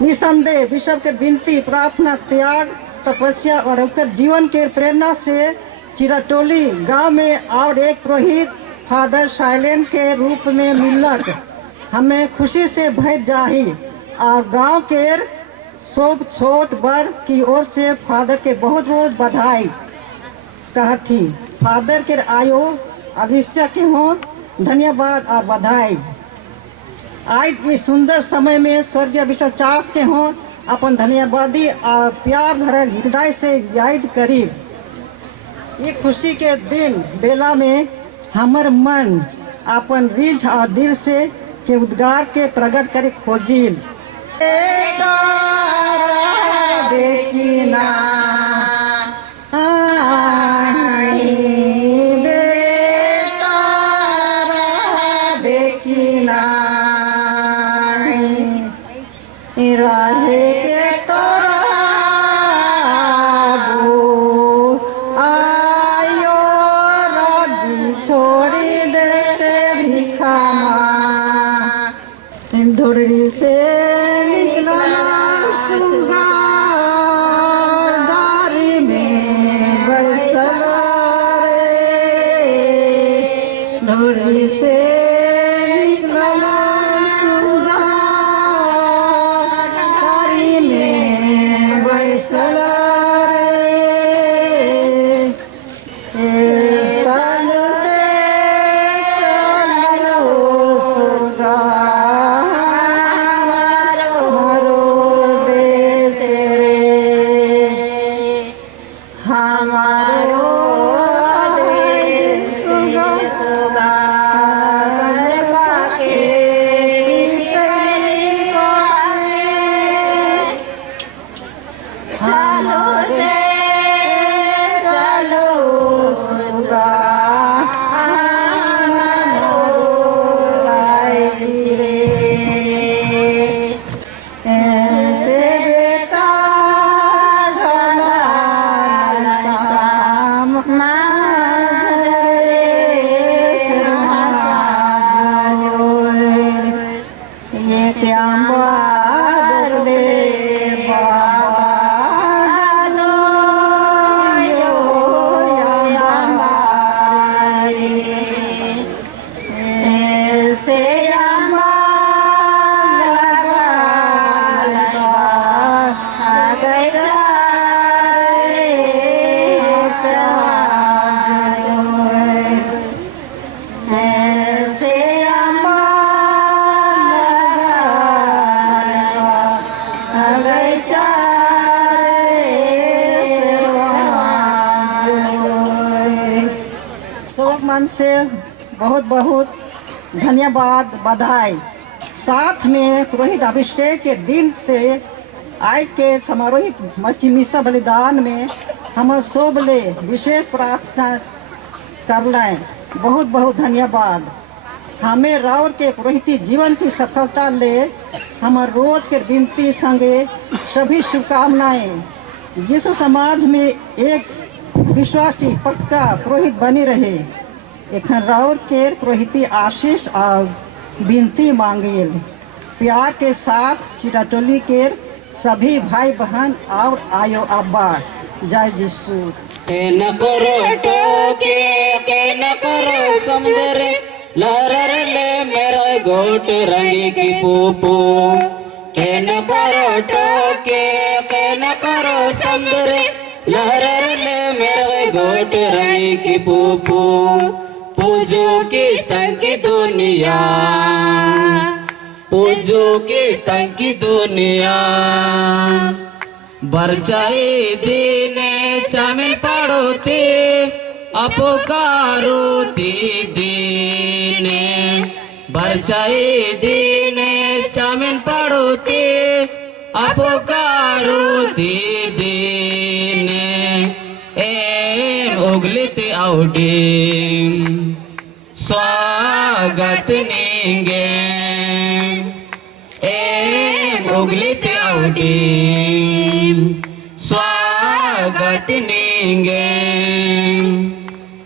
निसंदेह बिशप के विनती प्रार्थना त्याग तपस्या और उनकर जीवन के प्रेरणा से चिराटोली गांव में और एक पुरोहित फादर साइलेंट के रूप में मिलक। हमें खुशी से भर जाही और गांव के सब छोट बड़ की ओर से फादर के बहुत बहुत बधाई कहती। फादर के आयु अभिषेक के हो धन्यवाद और बधाई। आज इस सुंदर समय में स्वर्गीय बिशप चार्ल्स के हो अपन धन्यवादी और प्यार भरल हृदय से याद करी। ये खुशी के दिन बेला में हमर मन अपन रिझ और दिल से के उद्गार के प्रकट करे खोजिल। बेकिना राहे के तोरा आयो राजी छोड़ी दे से भिखामा ढोरी से निकला सुगा दारी में बैसल रे ढोरी से मन से बहुत बहुत धन्यवाद बधाई। साथ में पुरोहित अभिषेक के दिन से आज के समारोह मसीह मिसा बलिदान में हम सब ले विशेष प्रार्थना कर लें। बहुत बहुत धन्यवाद। हमें राउर के पुरोहित जीवन की सफलता ले हमार रोज के विनती संगे सभी शुभकामनाएं यीशु समाज में एक विश्वासी पक्का पुरोहित बनी रहे। एखन राउर के पुरोहिती आशीष और विनती मांगेल। प्यार के साथ चिराटोली के सभी भाई बहन और आयो अब्बा। जय यीशु। के न करो टोके के न करो समुद्र लहर ले मेरा गोट रंगी की पूपू। के न करो टोके के न करो समुद्र लहर ले मेरा गोट रंगी की पूपू। पूजो की तंगी दुनिया पूजो की तंगी दुनिया। बरचाई दीने चामिल पड़ोती अपकारोती दीने। बरचाई दीने चामिल पड़ोती अपकारोती दीने। ए उगलित आउडी स्वागत निंगे। ए उगलित आउडी स्वागत निंगे।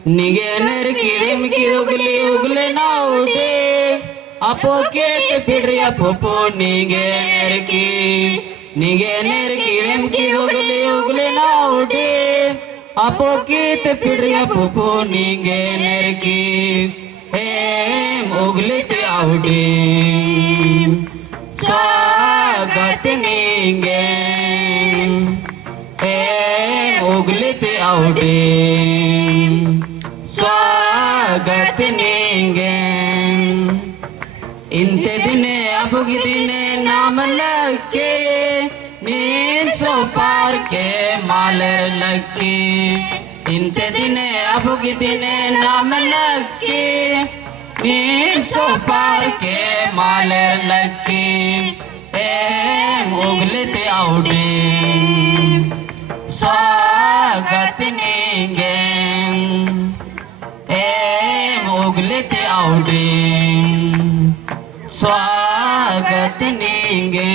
निगे नर किरम की उगले उगले ना उठे अपो के पिड़िया पोपो। निगे नर किरम की उगले उगले ना उठे अपो के पिड़िया पोपो। निगे नर की उगलित आउडी स्वागत निंगे। उगलित आउडी स्वागत निंगे। इंते दिने अबुग दिने नाम लगे नीन सो पार के मालर लगे। इंते दिने अबुग दिने नाम लगे नीन सो पार के मालर लगे। उगलित आउडी स्वागत निंगे। उगलित आउडी स्वागत निंगे।